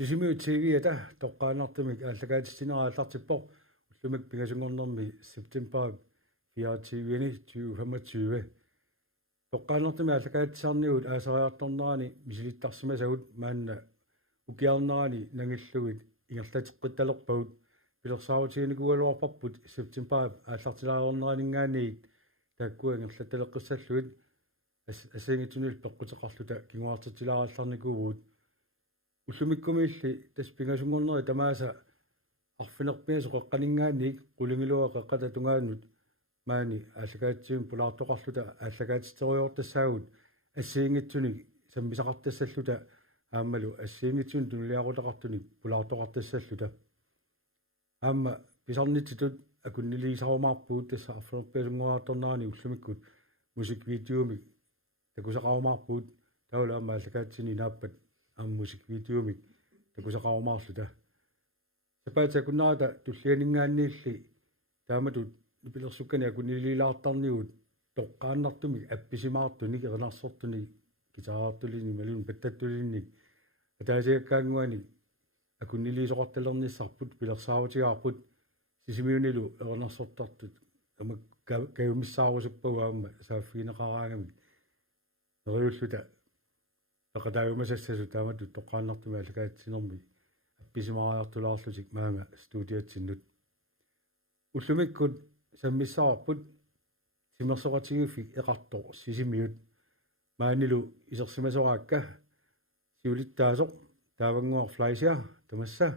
Sisimiu TV ata toqqaanartumik ааллагаатиссинерааллартиппоқ уллумик пигасунгорнэрми September 24 2025 тоqqaanartumi ааллагаатиссаарниут аасариарторнерани мисилиттарсимасагут маанна укиарнерани нангиллугит ингерлатеққитталерпагут пилерсаавутигникуалуарпарпут September ааллартилаарорнеранингааниит тааккуа ингерлатталеққиссаллугит асингитсунил пеққутеқарлута кингуартитилааралларникуугут уллумиккумиилли тас пингасунгорнери тамааса арфинерпиасо қеққанингаанник қулингилуа қеққата тунгаанут маани ааллагаатсиум пулаартоқарлута ааллагаатистериортассаагут ассиингитсуник саммисақартассаллута ааммалу ассиингитсун тунулиарулеқартуник пулаартоқартассаллута аама писарнитситут акуннилисарумаарпуут тасса арфинерпиасунгораатторнерани уллумиккут мусиквидеомик такусақарумаарпуут таула аама ааллагаатсини нааппат мусиквидеомик такусақарумаарлута сапаата куннаата туллианингаанниилли тааматут пилерсуккани акуннилилаартарниут тоққааннартумик апписимаартуник ернарсортуни китараартулини малун паттаттулинник атаасиаккаангуани акуннилисоқарталерниссарпут пилерсаавутигаарпут сисимиунилу ернарсортартут ама каюмиссаарусуппагуаама сааффинеқараангами нериуллута тақатааюмасассасу таамату тоққааннартуми ааллагаатсинерми апписимариартулаарлутик маага студиатсиннут уллумиккут саммиссаарпут симерсоқатигиффик эқартоо сисимиут маанилу исерсимасораакка сиулиттаасоқ таавангуар флайсиа тамасса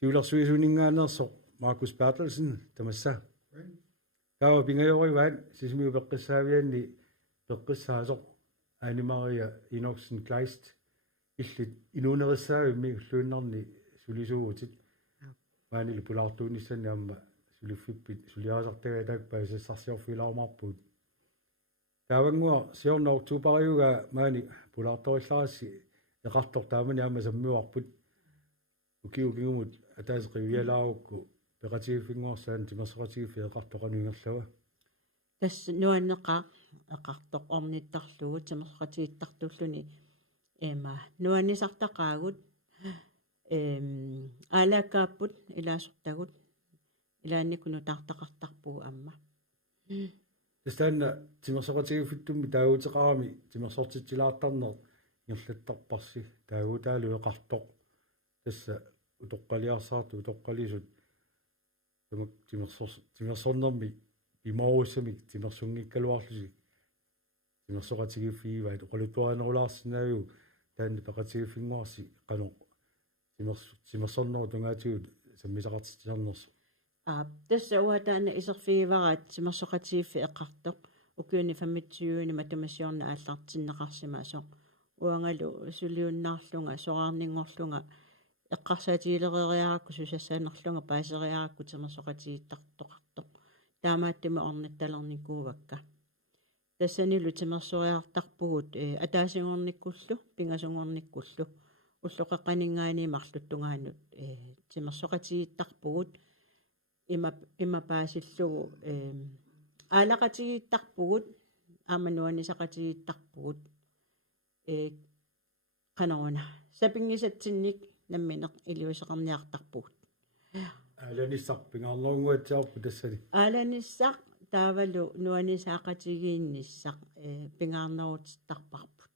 сиулерсуисунингаанерсоқ Маркус Бертелсен тамасса таава пингайориваат сисимиу пеққиссаавианни пеққиссаасоқ Anne-Maria Inoksen Kleist illit inunerissaaimmi ulluinnarni sulisuugutit maanil pulaartuunissanni amma suliffipit suliaasartaga taakpaa sassarsiorfilaarmarpuut taavangua 7. oktuupariuga maani pulaartorillarassi eqartor taamani amma sammiuarput ukiugingumut ataaseqivialaarukku peqatigifinguarsaan timersoqatigifi eqartoqanuingerlawa тас нуаннеқаа эқартоқ орниттарлугут самерсоқатигиттартуллуни нуаннисартақаагут аалаакааппут илаасортагут илаанникуну таартақартарпугу амма тастанна тимерсоқатигиффиттумми таагутеқарами тимерсортитсилаартарнер ингерлаттарпарси таагутаалу эқартоқ тасса утоққалиарсаарту утоққалисут тамак тимерсорнерми имоусамик тимерсунгиккалуарлусик тимерсоқатигиффииваат оқалутуаанерулаарсинаавиу таанни пеқатигиффингуарси қано тимерсорнеру тунгаатигут саммисақартитсарнерсо тасса уатаана исерфиивараат тимерсоқатигиффи эққартоқ укуни фамитсиуни матумассиорна ааллартиннеқарсимаасоқ уангалу сулиуннаарлунга сораарнингорлунга эққарсаатигилериаракку сусассаанерлунга паасериаракку тимерсоқатигиттартоқартоқ таамааттима орнитталерникуувакка тассанилу тимерсориартарпугут атаасингорниккуллу пингасунгорниккуллу уллоқеққанингаани марлуттунгаанут тимерсоқатигиттарпугут имапаасиллугу аалақатигиттарпугут аамануанисақатигиттарпугут қанеруна сапингисатсинник намминеқ илиусеқарниартарпугут аланиссарпингаарлунгуатсаарпу тассали аланиссақ таавалу нуанисаақатигиинниссақ пингаарнерутиттарпарпут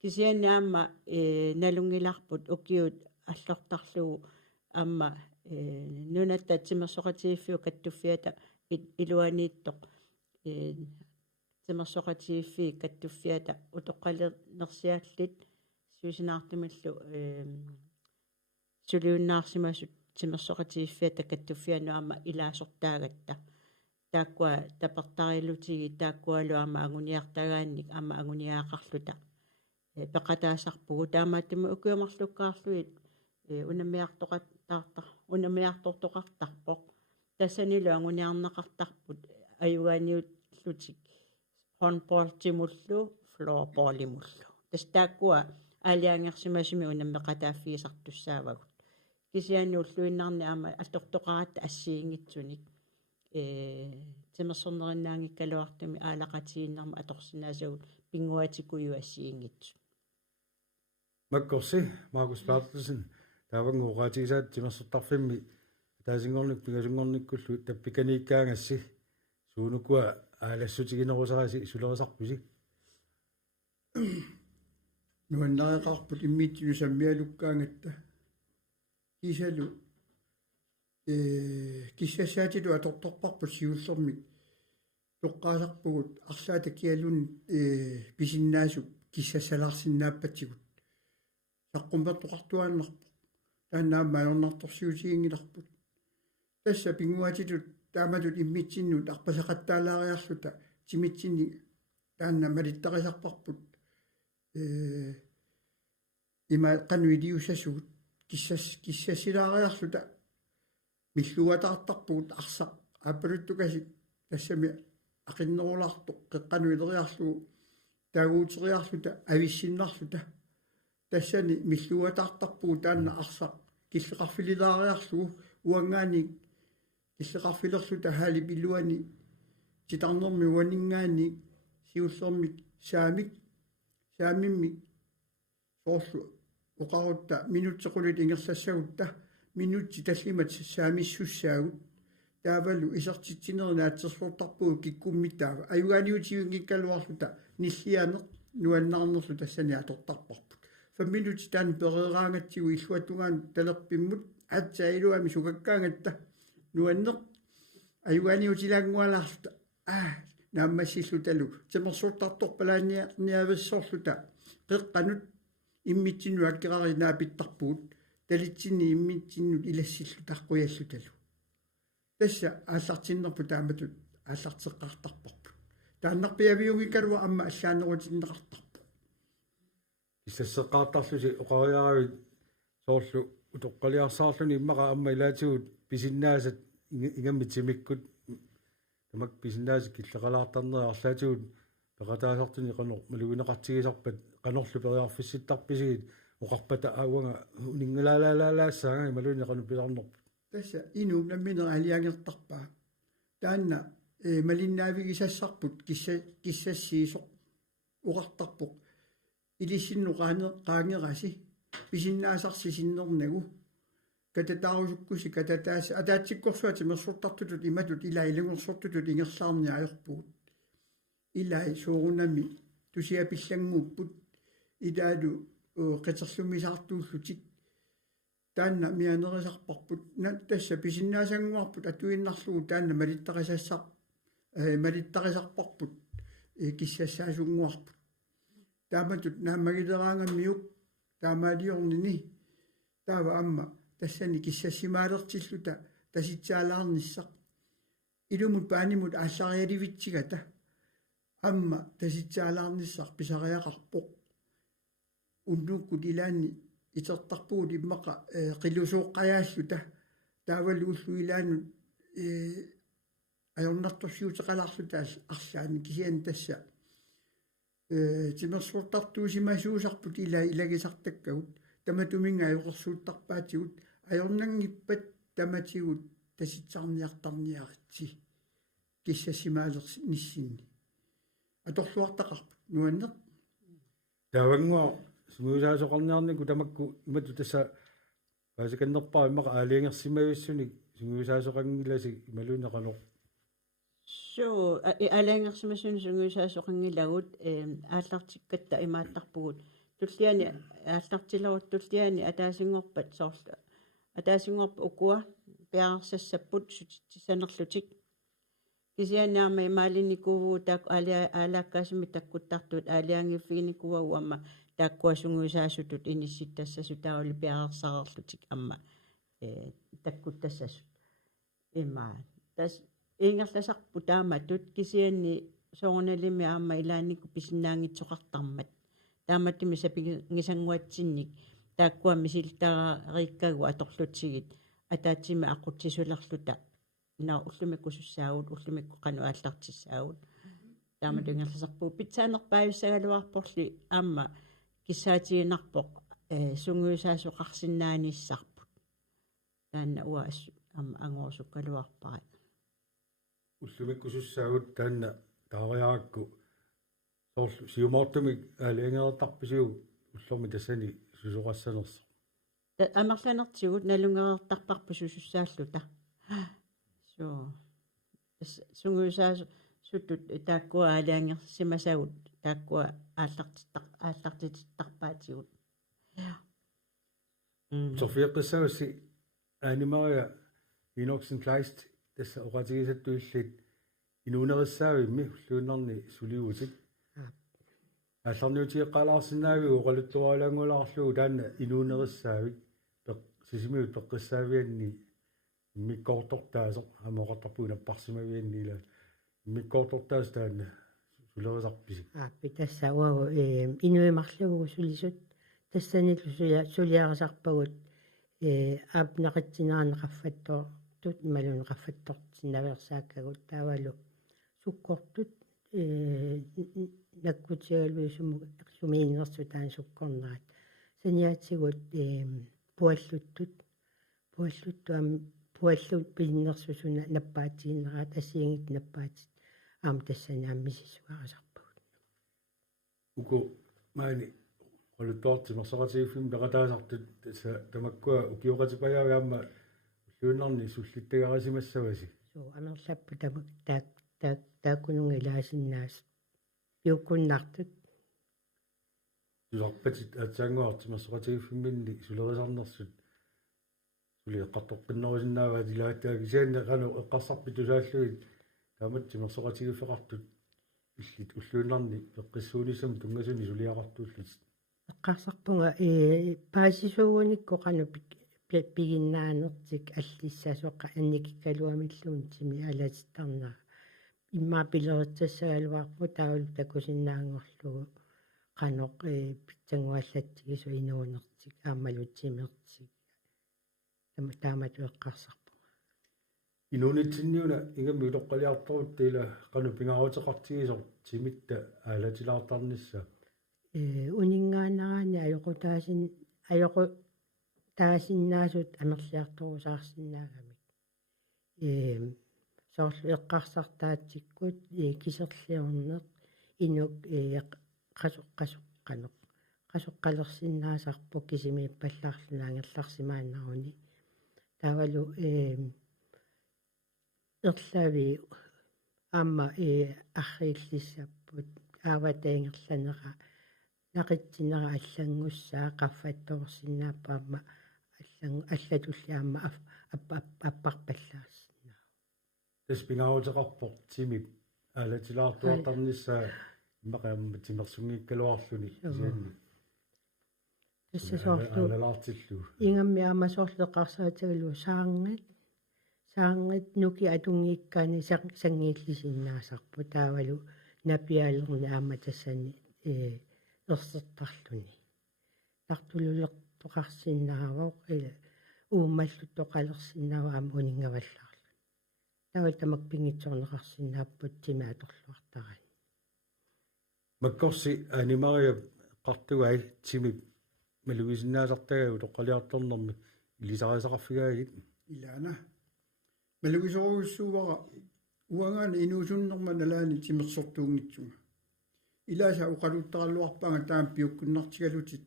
кисианаама налунгиларпут укиут аллортарлугу амма нунатта тимерсоқатигиффиу каттуффиата илуанииттоқ тимерсоқатигиффи каттуффиата утоққалернерсиааллит сюсинаартумиллу сулиуннаарсимасут тимерсоқатигиффиата каттуффиануама илаасортаагатта тааккуа тапертарилутиги тааккуалу ама агуниартагаанник ама агуниаақарлута пеқатаасарпугу таамааттима укиумарлуккаарлуит унамиартортоқартарпоқ тассанилу агуниарнеқартарпут аюгааниутлутик хонполтимуллу флоорполимуллу тастааккуа аалиангерсимасими унаммеқатааффиисартуссаавагут кисианиуллуиннарни аама аттортоқаратта ассиингитсуник тимерсорнериннаангиккалуартуми аалақатигиннарма аторсинаасагут пингуатикую ассиингитсу маккорси Маркус Бартелsen таавангуqaatigisaat тимерсертарфимми таасингорник пигасунгорниккуллу таппиканииккаангасси суунукуа аалассутигинерусараси сулерисарпуси нуаннареқарпут иммиитсину саммиалуккаангатта кисалу киссасаатилу аторторпарпут сиуллэрмик тоққаасарпугут арсаата киалун писиннаасуп киссасалаарсиннааппатсигут саққумпертоқартуааннарпу тааннаама аёрнарторсиусиингиларпут тасса пингуатилут тааматут иммитсиннут арпасақаттаалаариарлута тимитсинни таанна малиттақисарпарпут има кануилиусасугут киссасилаариарлута миллуатаартарпугут арсақ ааппалуттукасик тассами ақиннерулаартоқ қеққануилериарлугу таагуутериарлута ависсиннарлута тассани миллуатаартарпугу таанна арсақ киллеқарфилилаариарлугу уангаани киллеқарфилерлута хаали пилуани титарнерми уанингаани сиуллермик саамиммик соорлу оқарутта минутсеқулит ингерлассагутта минутти таллимат саамиссуссаагут таавалу исертитсинерна атсерсуортарпугу киккуммиттаава аюгааниутигингиккалуарлута ниллианеқ нуаннарнерлу тассани атортарпарпут фамилути таан перераангатсигу иллуатунгаан талерпиммут атсаилуами сукаккаангатта нуаннеқ аюгааниутилаангуалаарлута нааммассиллуталу темерсуттарторпалааниависсоорлута қеққанут иммитсину аккераринаа талитсини иммитсиннут илассиллу таққуяллуталу тасса ааллартиннерпу тааматут ааллартеққартарпарпу тааннарпиавиунгикалуа амма аллаанерутиннеқартарпу исассеққаартарлуси оқариаравит соорлу утоққалиарсаарлуни иммақа амма илаатигут писиннаасат ингаммитсимиккут тамак писиннаасик киллеқалаартарнериарлаатигут пеқатаасартуни қанор малугинеқартигисарпат qanorlu periarfissittarpisiit uqarpata auanga uningalaalaalaassaaga maluni qanu pilarnerpu tassa inu namminer aliangertarpaa taanna malinnaavigisassarput kissassiisoq uqartarpuq ilissinnu qaangerasi pisinnaasarsisinnernagu katataarussukkusi katataas ataatsikkorsuati mersortartutut imatut ilailungorsortutut ingerlaarniajorpugut ilai suurunami tusiapillanguupput idaalu qeterlumisaartuullutik taanna mianerisarparput tassa pisinnaasangуарпут atuinnarlugu taanna malittarisarparput kissassaasungуарпут taamatut naamagileraangammiuk taamaaliornini taava amma tassani kissasimaalertilluta tasitsaalaarnissaq ilumut paanimut aalлариалivitsigata amma tasitsaalaarnissaq pisariaqarpoq unnukkut ilaanni itertarpuut immaqa qillusuuqqajaалluta taavalu ullu ilaannut ajornartorsiuteqalaarluta arlaani kisian tassa timersuurtartuusimasuusarput ilagisartakkagut tamatuminga ajoqersuuttarpaatigut ajornangippat tamatigut tasitsarniartarniaritsi kissasimaalerssi nissinni atorluartaqarput nuanneq taavangua sunguisaasoqarniarniku tamakku imatu tassa paasikannerpaa immaqa aaliangersimavissuni sunguisaasoqangilasi imaluni qanoq so alangersimasun sunguisaasoqangilagut aallartikkatta imaattarpugut tulliani aallartilerut tulliani ataasingorpat soorlu ataasingorpa ukua piarsassaput sutitsanerlutik kisianaama imaalinikuvu taak aalaakkaasimi takkuttartut aaliangiffiinikuva uamma taakkuasunguisaasutut inissittassasut tauli piarersarerlutik amma takkuttassasut imaa tas ingerlasarpu taamatut kisianni soornalimi aamma ilaanniku pisinnaangitsoqartarmat taamatimi sapigisanguatsinnik taakkuami siltarariikkagu atorlutsigit ataatsimi aqutsisulerluta na ullumikkusussaagut ullumikku qanu aallartissaagut taamatungерласарпу питсаанерпаависсагалуарпорли аама киссаатигинарпоқ сунгуисаасоқарсиннаанissarput таанна уаас аама ангорсуккалуарпара ullumikkusussaagut taanna taariarakku soorlu siumaartumik aaliangeertarpisiu уллорми тассани сусоқассанерсо амерланертигут налунгеэртарпарпу сусуссааллута so сунгуусаа суттут тааккуа алаангерсимасагут тааккуа ааллартиттарпаатигут торфиэққиссагусси анимариа иноксен клайст тасса оqatigисаттуиллит инуунериссаавимми уллууннарни сулиуутик алларниутиэққалаарсинаави оқалуттуаалангулаарлугу таанна инуунериссаавик сисимиут пеққиссаавианни миккоортортаасо амоқартарпуг наппарсимавианнила миккоортортаас таанна сулерисарписик питассауагу инуимарлугу сулисут тассанилу сулиарисарпагут аапнеқатсинаарнеқаффаттоо тут малунеқаффаттортиннаверсааккагут таавалу суккортут наккутигалуисуму сумииннерсу таан суккорнерат саниатсигут пуаллуттуам пуаллут пиннерсусуна наппаатииннерат ассиингит наппаатит аам тассанааммисисуарисарпагут уку маани олуттуартимерсоқатигиффим пеқатаасартут тасса тамаккуа укиоқатипаяавиамма уллууннарни суллиттагарисимассаваси соо амерлаппу тамак тааккунунгилаасиннаас юуккуннартут тусарпатит атсаангуартимерсоқатигиффимминни сулерисарнерсут сулиэққарторпиннерисиннаава тилааттааги сианна кану эққарсарпи тусааллуит тааматсимерсоқатигиффеқартут иллит уллууннарни пеққиссуунissam тунгасуни сулиақартууллит эққарсарпунга паасисуугуникко кану пигиннаанертик аллиссаасоққа анникиккалуамиллуун тими алатиттарнаа имма пилеритсассагалуарпу таулу такусиннаангорлугу каноқ питсангуаллатсигису инуунертик аамалутсимертик таамату эққарсарпунга инуунитсинниуна игамми улоққалиарторут тила кану пингаруутеқартигисор тимитта аалатилаартарнisса унингаанераани аёқу таасиннаасут амерлиарторусаарсинаагамик соорлу эққарсартаатсиккут кисерлиорнеқ инук қасоққалерсиннаасарпу кисими паллаарлунаангерларсимааннаруни таавалу эрлави аама аррииллиссаппут ааватаингерланера нақитсинера аллангуссаа қаффатторсиннааппаама аллатуллиаама аппарпаллаассина тас пингаруутеқарпор тимит аалатилаартуартарнissaа иммақаамма тимерсунгиккалуарлуни сианни тассасоорлу аалалаартиллу ингамми аамасоорлеқарсаатагалу саангит нуки атунгиккаани сангииллисиннаасарпу таавалу напиаалерни аама тассани ерсертарлуни тартулулертоқарсиннаавоқ уумаллуттоқалерсиннаава аама унингаваллаарлу таавал тамак пингитсорнеқарсиннааппут тимааторлуартарани маккорси анимариа қартугай тимик малуисиннаасартагагу тоққалиарторнэрми илисарисақарфигаагит илаана малугисоруссуувара уангаана инуусуннэрма налаани тимерсортуунгитсуга илааса уқалуттараллуарпаага таам пиуккуннартигалутит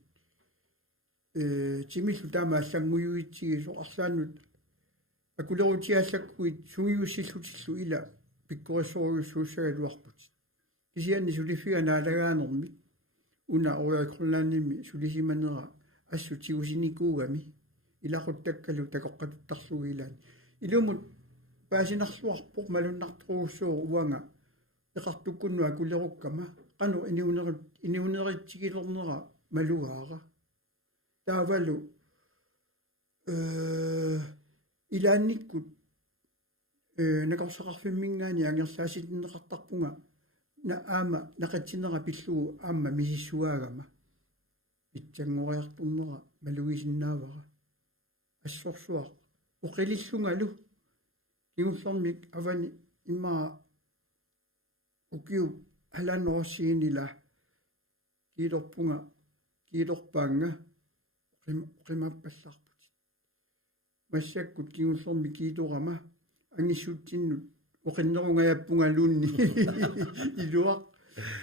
тимиллу таама аллангуюитсигисо арлааннут акулерутиаллаккуит сугиуссиллутиллу ила пиккориссоруйуссууссагалуарпут кисианни сулифига наалагаанерми уна ориакрулнаанними сулисиманера ассу тигусиникуугами илақуттаккалу такоққатуттарлугилаани илумут паасинарлуарпоқ малуннартруussуу уанга эқартуккунну акулеруккама қану иниунеритсигилернера малуаара таавалу илаанниккут накорсақарфиммингаани ангерлааситиннеқартарпунга на аама нақатсинера пиллугу аама мисиссуаагама питсангориарторнера малуисиннаавара ассорсуақ оқилиллунгалу кигуллэрмик авани иммаа укиу халааннерусигинила килорпунга килорпаанга qimappallaarput массаккут кигуллэрми кииторама ангиссуутсиннут оқиннерунгааппунгалуунни илуақ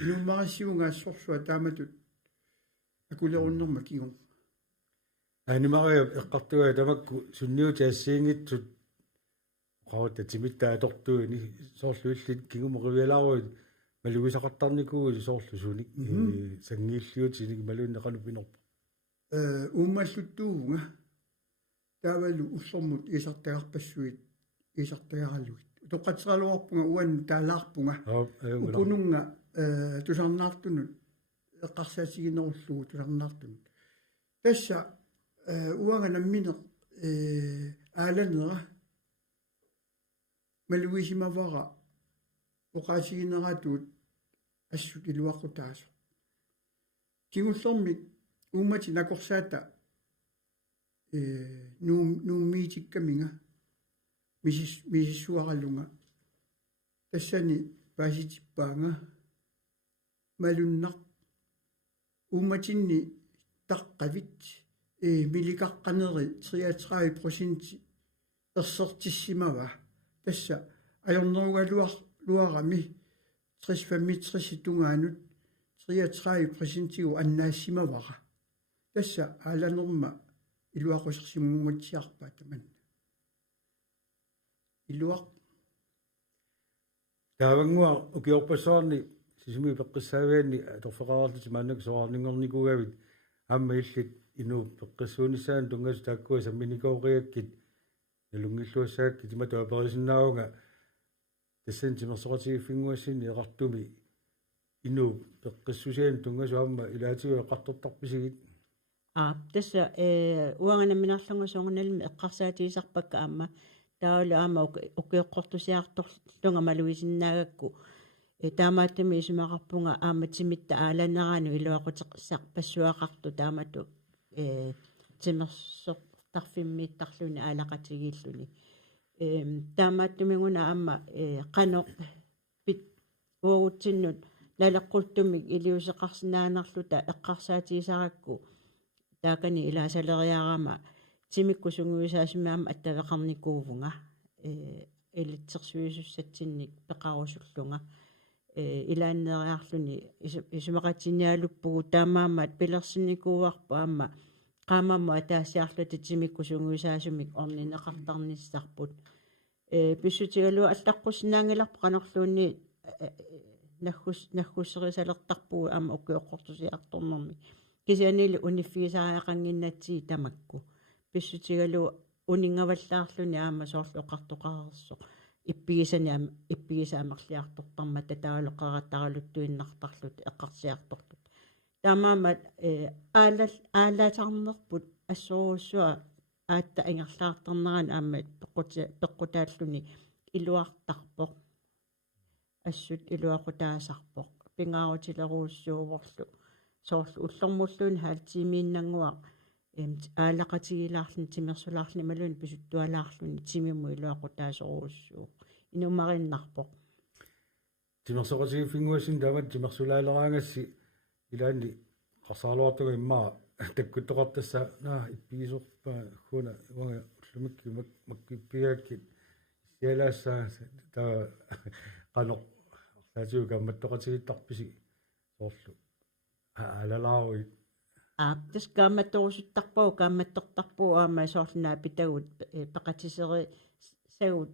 инуммарассигунга ассорсуа тааматут акулеруннэрма кигун анимариа эққартуа тамакку сунниу таассиингитсут qautta timittaa tortuini soorluillit kigumorivialaruit malugisaqartarnikuuli soorlusunik sangiilliutinik maluunneqanu pinorpa uummalluttууgunga taavalu ussормут isartagarpassuit isartagaralluit toqatseraluarpunga uan taalaarpunga ukununga tusarnaartunut eqqarsaatiginerullugu tusarnaartunut tassa uanga nammine aalanera maluisimavara oqaasigineratuut assut iluaqutaaso kigullormik ummati nakorsaata nuummiitikkaminga misissuarallunga tassani paasitippaanga malunnaq ummatinni taqqavit milikaqqaneri 33% ersertissimava tassa ajornerugaluarami 65 tungaanut 33% annaasimavara tassa aalanerma iluaqusерсимунгутсиарпаа таман илуақ таавангуа укиорпассуарни сисуми пеққиссаавианни торфеқарарлути мааннак соарнингорникугавит аама иллит инуу пеққиссуунissaан тунгасу тааккуа самминикоориаккит налунгиллуассаакки тиматуа перисиннаавунга тассан тимерсоқатигиффингуассини еқартуми инуу пеққиссусиан тунгасу аама илаатигуа эққартортарписигит тасса уанганаминарлунгу соорналми эққарсаатигисарпакка аама таалу аама укиоққортусиартор малуисиннаагакку таамааттами исумақарпунга аама тимитта ааланерану илуақутеқсақ пассуақарту таамату тимерсортарфиммииттарлуни аалақатигииллуни таамааттумигуна аама қано пит уурутсиннут налеққултумик илиусеқарсинаанерлута эққарсаатигисаракку таакани илаасалериарама тимикку сунгуисаасимаама аттавеқарникуувнга элитсерсуисуссатсинник пеқарусуллунга илааннериарлуни исумақатсиниалуппугу таамаамаат пилерсинникууарпу аама qaamammu ataassiarluta timikku sunguisaasumik orninneqartarnissarput pissutigalu allaqqusinaangilarpu qanorluunni naggusserisalertarpuu aama ukkioqqortusiartornermi kisianili uniffigisaariaqanginnatsii tamakku pissutigalu uningavallaarluni aama soorluqartoqarerso ippigisaamerliartortarma tataaluqarattaraluttuinnartarlut eqqarsiartortut таамаамат аалаатарнерпут ассоруссуа аатта ингерлаартарнеран аама пеққутааллуни илуартарпоқ ассут илуақутаасарпоқ пингаарутилеруussууворлу соорлу уллормуллуун хаалтимииннангуа аалақатигилаарлун тимерсулаарлни малуни писуттуалаарлуни тимимму илуақутаасоруussuu инумариннарпоқ тимерсоқатигиффингуассин таамат тимерсулаалераангасси илаанни qarсаалуартуга иммаа таккуттоқартасса наа иппигисорпа хуна уага уллумикки маккиппигаакки сиалаассаа таа қано артаатиу камматтоқатигиттарписи соорлу алалааруи тас камматторусуттарпау камматтортарпуу аама соорлунаа питагут пеқатисери сагут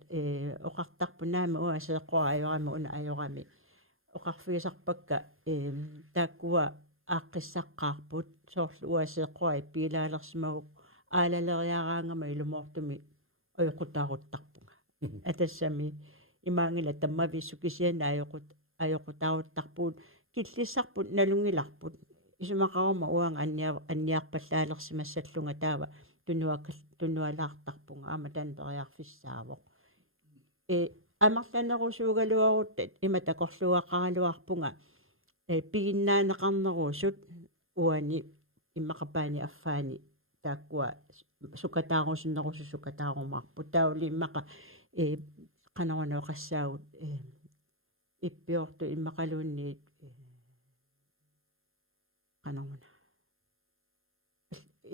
оқартарпунаама уасеэққуа ajorami уна ajorami оқарфигисарпакка тааккуа ааққиссаққарпут соорлу уасеэққуа иппилаалерсимагук аалалериараангама илумоортуми оёқутааруттарпунга атассами имаангила таммависсу кисиана аёқутааруттарпуут киллиссарпут налунгиларпут исумақарма уанга анниарпаллаалерсимассаллунга таава тунуалаартарпунга аама танпериарфиссаавоқ амерланерусуугалуарутта иматакорлуақаралуарпунга пигиннаанеқарнерусут уани иммақапаани аффаани тааккуа сукатаарусиннерусу сукатаарумаарпу таули иммақа қанерунаоқассаагут иппиорту иммақалуунни qanaruna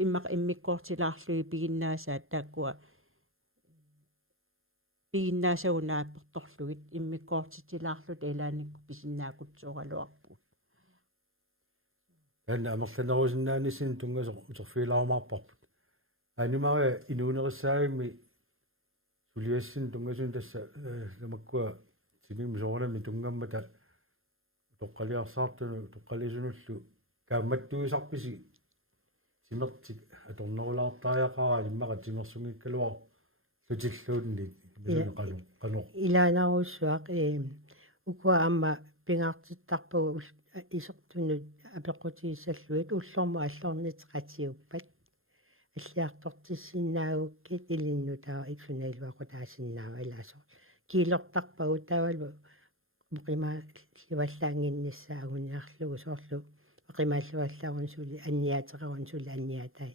immaqa immikkoortilaarlui piginnaasaat taakkuа piginnaasaunaappertorlugit immikkoortitilaarlut ilaanikku pisinnaakutsuuraluarpu Anna amerlanerusinaanisin tungasoq uterfiilaamarparput. Animaria inuunerissaagimmi suliassin tungasun tassa namakkua timim soorami tungammata toqqaliarsaartunu toqqalisunullu kaammattuisarpisi timertik atornerulaartaajaqaraa immaqa timersungikkaluar lutilluunni qanu Ilaanaruussuaq ukua amma pingaartittarpagu isertunut апеқутигиссаллуит уллорма аллорнитеқатиуппат аллиарторtissinnaagukkit илиннутаа иксунаилуақу таасиннаава илаасо килертарпагу таавалу муқима ливаллаангиннассаа агуниарлугу соорлу муқимааллуаллаарун сули анниаатеқарун сули анниаатай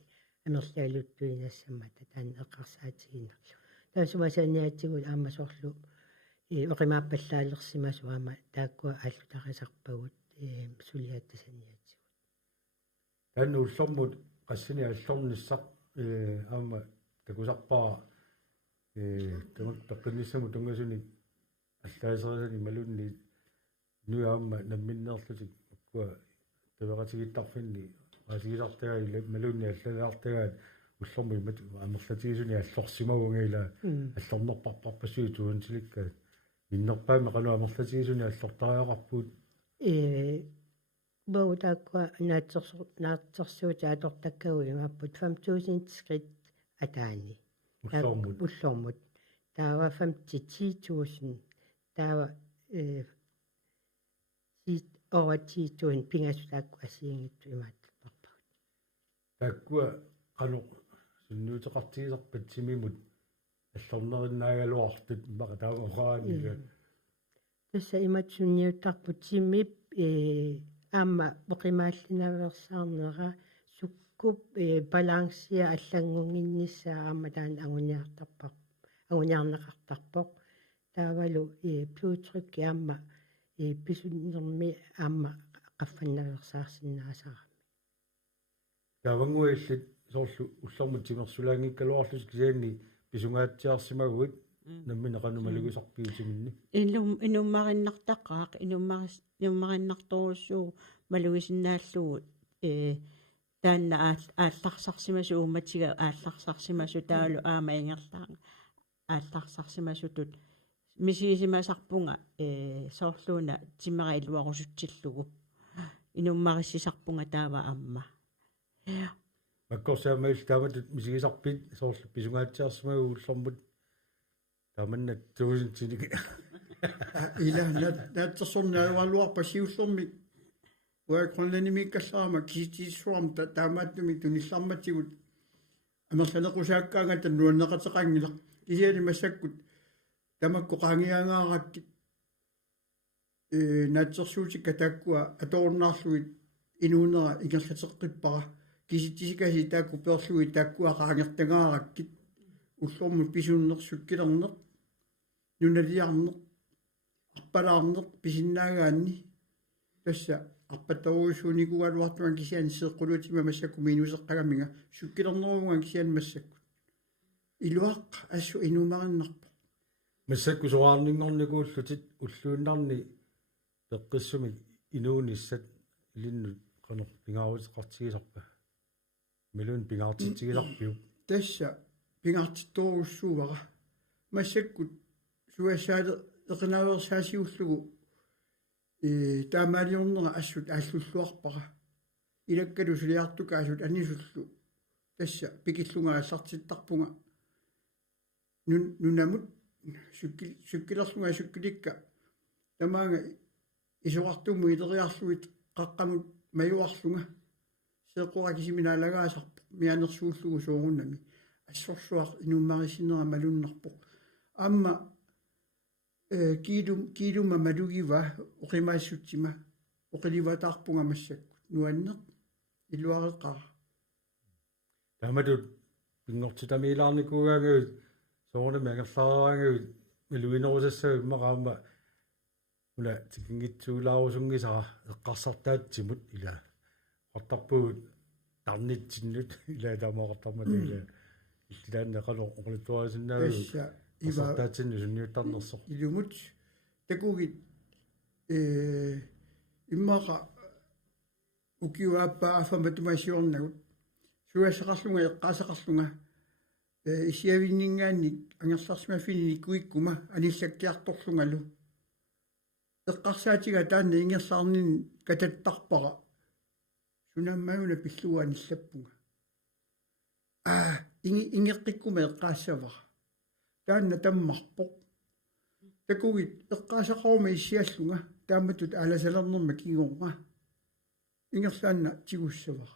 амерлаалуттуинассаммата таан эққарсаатигиннерлу таасумасааниаатигут аама соорлу муқимааппаллаалерсимасу аама тааккуа ааллутақисарпагут сулиаттасаниатсигут таанну уллормут qassini allornissaq aama takusarpaa tamak taqqinnissamu tungasuni allaaserisani malunni nuaamma namminneerlutik akkua taveqatigittarfinni qaasigisartagai malunni allalaartagaat уллорми имат амерлатигисуни аллорсимагунгила аллорнерпарпарпассуи туунсиликка иннерпаами qalu амерлатигисуни аллортариақарпуут Boudakwa naatsersuuta atortakkagui imapпут 5000 skridt ataani ullormut taava 5-10.000 taava over 10.000 pingasutaakku asiingittu imaattarparpagut takkua qanu sunnuuteqartigisarpat simimut allornerinnaagaluartut maqa taava oqaaniga tassa imatsunniuttarput simip аама муқимааллинаверсаарнера суккуп балансия аллангунгинниссаа аама таан агуниартарпар агуниарнеқартарпоқ таавалу плютрик аама писуннерми аама qaffannavерсаарсинаасаарами тавангуиллит соорлу уллормут тимерсулаангиккалуарлус кисаанни писунгаатсиарсимагуит намминеқанумалугисарпиутиминни инуммариннартаққаақ инуммариннарторуссуу малугисиннааллугут таанна аалларсарсимасу ууматига аалларсарсимасу таалу аама ингерлаanga аалларсарсимасутут мисигисимасарпунга соорлууна тимера илуарусутсиллугу инуммариссисарпунга таава амма маккорсаамаил тааматут мисигисарпит соорлу писунгаатсиарсимагу уллормут тааманнат туусинтиник ила натсорнааруалуарпа сиуллерми уакронланимиккаллаарма киситисуарм таамааттуми тунилларматигут амерланеқусааккаанга таннуаннеқатеқангила кисиани массаккут тамакку qaangiangaarakki натсерсуутикка тааккуа аторнарлуит инуунера ингерлатеққиппара киситисикаси таакку перлуит тааккуа qaangертангаараккит уллорму писуннерсуккилернеқ нуналиарнеқ арпалаарнеқ писиннаагаанни тасса арпаттаруусууникугалуартуан кисиан сеэққулуутима массакку минусеққагаминга суккилернеруунга кисиан массакку илуақ ассу инумариннарпа массакку соаарнингорникууллутит уллууннарни теққиссуми инуунissat илиннут қанер пингаарутеқартигисарпа мелун пингаартитигисарпиу тасса пингаартитторуссуувара массаккут суассаале эқинаверсаасиуллугу таамаалиорнера ассут ааллуллуарпара илаккалу сулиартука ассут анисуллу тасса пикиллунгааллартиттарпунга нунамут суккилерлунга суккиликка тамаага исуартуму илериарлуит қаққамут маюарлунга сеққуакисиминаалагаасарпо мианерсууллугу сооруннами ассорсуар инуммарисинера малуннарпоқ амма килума малугива оқимаассутсима оқиливатаарпунга массакку нуаннеқ илуареққара тааматут пингортитамилаарникуугаангавит соорнами агерлаараангавит малуинерусассаа иммақаама уна тикингитсуулаарусунгисара эққарсартаатсимут ила qartarpuut tarnitsinнут ила таамаақартармата ила иллааннеқалу оқулитуарисиннааву тасса иваатаатсинну сунниуттарнерсо илумут такугит иммаqa ukiuappaa affamatumassiornagut suassaqarlunga eqqaasaqarlunga isiavinningaannik angerlarsmaffini kuikkuma anissakkiartorlungalu eqqarsaatiga taanna ingerlaarnin katattarpara sunammauna pilluanillappunga ingeqqikkuma eqqaassavara taanna tammarpoq takugit eqqaasaqaruma issiallunga taammatut aalasalernerma kingorra ingerlaanna tigussavara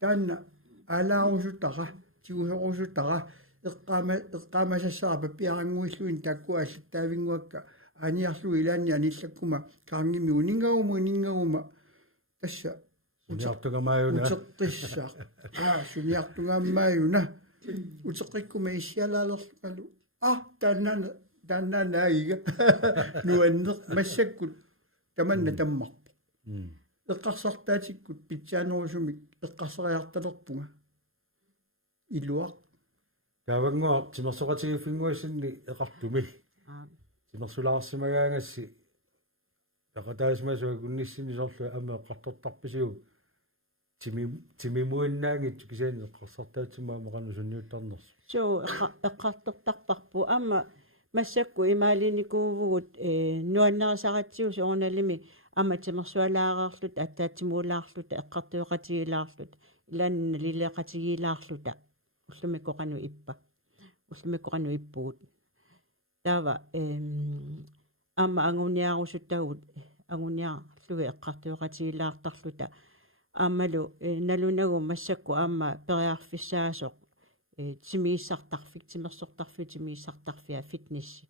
taanna aalaarusutara tigusorusutara eqqaamasassara pappiaranguilluin takkuaallattaavinguakka aniarlu ilaanni anillakkuma kaangimi uningaguma tassa Suniartungamaayuna uteqqissaaq suniartungaammaayuna uteqqikkuma issialaalerluqalu taannana aiga nuanneq massakkut tamanna tammarpo eqqarsartaatikkut pitsaanerusumik eqqarsariartalerpunga iluaq Kaavangua timersoqatigifinguassinni eqartumi timersulaarssimagaangassi taqataasmasuga kunnissini sorlu amma eqqartortarpisigu timimuinnaangit kisaani eqqarsartaatsimmaa maqanu sunniuttarnersu so eqqartortarparpu amma массакку имаалиникуугут нуаннерисаратсиу соорналими ама тимерсуалаараарлут аттаатсимуулаарлута эққартуоқатигилаарлут илаанна лилеқатигилаарлута уллумиккоқану иппа уллумиккоқану иппугут таава ама ангуниарусуттагут ангуниарлуги эққартуоқатигилаартарлута аммалу налунагу массакку ама периарфиссаасоқ тимииссартарфик тимерсортарфи тимииссартарфиа фитнес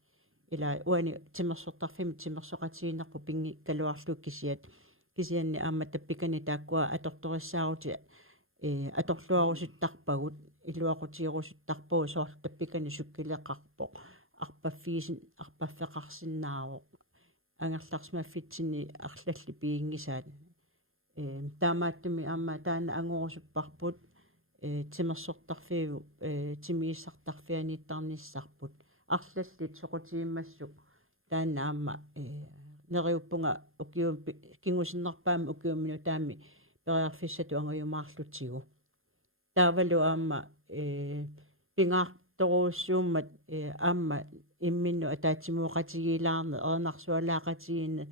ила уани тимерсортарфими тимерсоқатигинерпу пинги калуарлук кисианни аама таппикани тааккуа аторториссаарути аторлуарусуттарпагут илуақутиерусуттарпагу соор таппикани суккилеқарпо арпаффиисин арпаффеқарсинааво ангерларсмаффитсини арлалли пиингисаат таамааттуми аама таана ангорусуппарпут тимерсортарфиу тимииссартарфианиттарниссарпут арлаллит соқутииммассук таана аама нериуппунга укиум кингусиннарпаами укиуммину таами периарфиссату ангаюмаарлутсигу таавалу аама пингаарторуссууммат аама имминну атаатсимуоқатигилаарне ернарсуалаақатигинне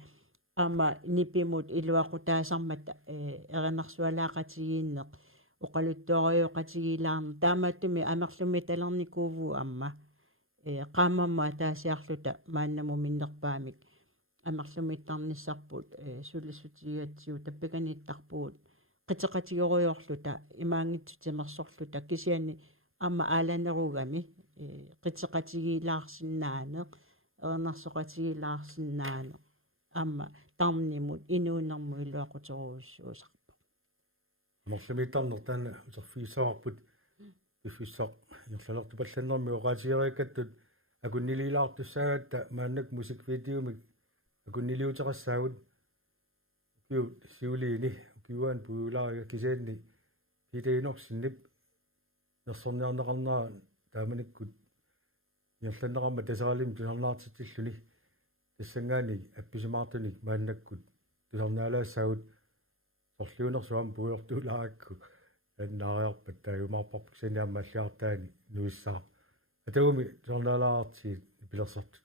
аама нипимут илуақутаасармат ернарсуалаақатигииннеқ оқалуттуариоқатигилаарне таамааттуми амерлуми талерникууву амма qaamamma ataasiarluta maannamu minnerpaamik амерлумиттарниссарпут сулиссутигиатсиу таппиканиттарпуут qiteqatigoruyorluta imaangitsu timersorluta kisiani amma aalanерugami qiteqatigilaarsinnaaneq ernersoqatigilaarsinnaaneq amma tarnimut inuunermu iluaqutiruussuusarpa амерлумиттарнер таана утерфиисаарпут иффиссақ ирлалертупалланнэрми оqaatigeриаккаттут акуннилилаартуссаагатта мааннак мусиквидеомик акуннилиутерассаагут киу сиулиини киуан пуулаарига кисаанни китаинорсиннип нерсорниарнеқарнаа тааманиккут ирланнеқарма тасаалим тусарнаартиттиллуни тассангаани апписимаартуник мааннаккут тусарнаалаассаагут сорлуунерсуам пуйортуулааракку аннаариарпат таагумаарпарпак саниаммаллиартаани нуиссаа атагуми жорналаарти пилерсарту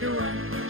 You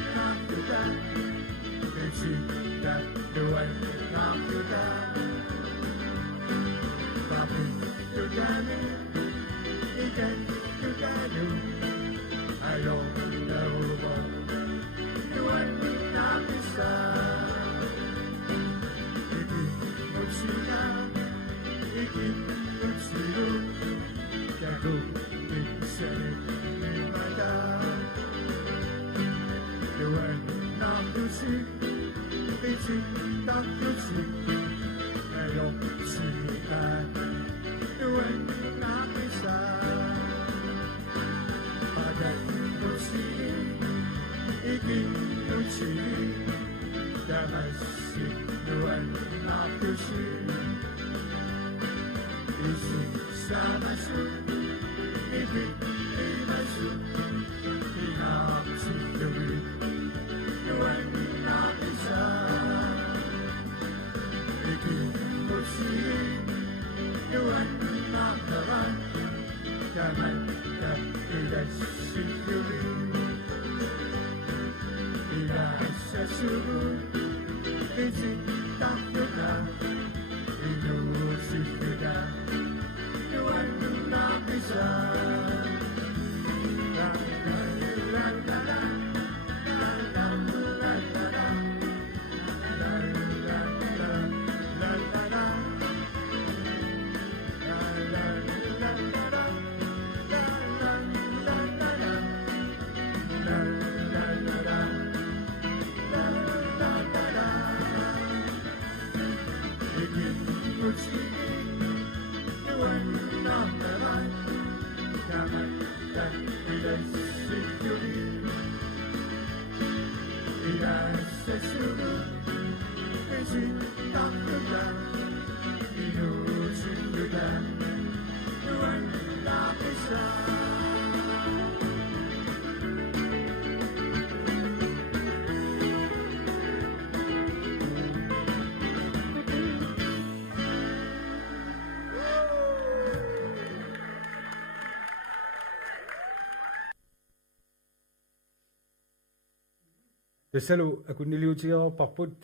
Tasalu akuniliutigerparput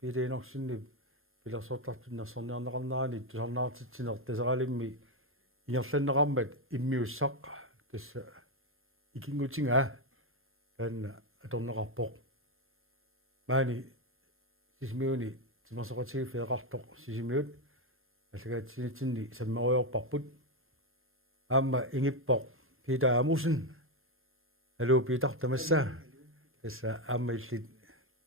pileenorsunni pilersortartunnersorniarnaqarnerani tusarnaartitsinер tasaralimmi ingerlanneqarmat immiussaq tassa ikingutigaa taanna atorneqarpoq maani sismiuni timersoqatigifiaqartoq sisimiut аллагаатсинитсинни саммеруйорпарпут аама ингиппоq Peter Amundsen алу Peter тамасса тасса аама иллит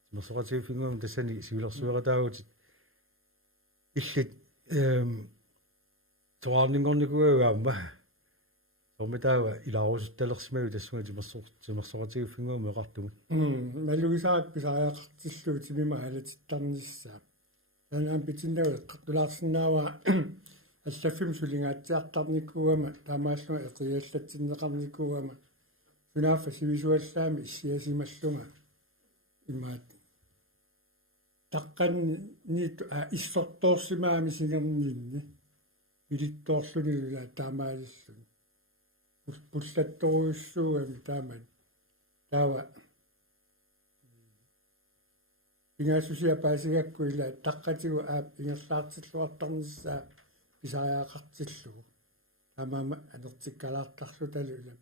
тимерсоqatigifiнгуум тассани сивилерсуератаагутит иллит тоарнингорникугаама сомитаава илаарусутталерсимагу тассуга тимерсоqatigifiнгуум эқартугут малугисаат писааяақартиллуу тимима алатиттарниссаа танаам питиннау эққартулаарсинаава аллаффим сулингаатсиартарникуугама таамааллуга эқиаллатсиннеқарникуугама сунааффа сивисуаллаами иссиасималлунга имаат таққанни иссорторсимаами сингерниинни илиттоорлунилла таамаалиллун пуллатторуйуссуугами тааман таава ингасусиа паасигакку ила таққатигу аап ингерлаартиллуартарниссаа писариаақартиллугу таамаама анертиккалаартарлуталу ила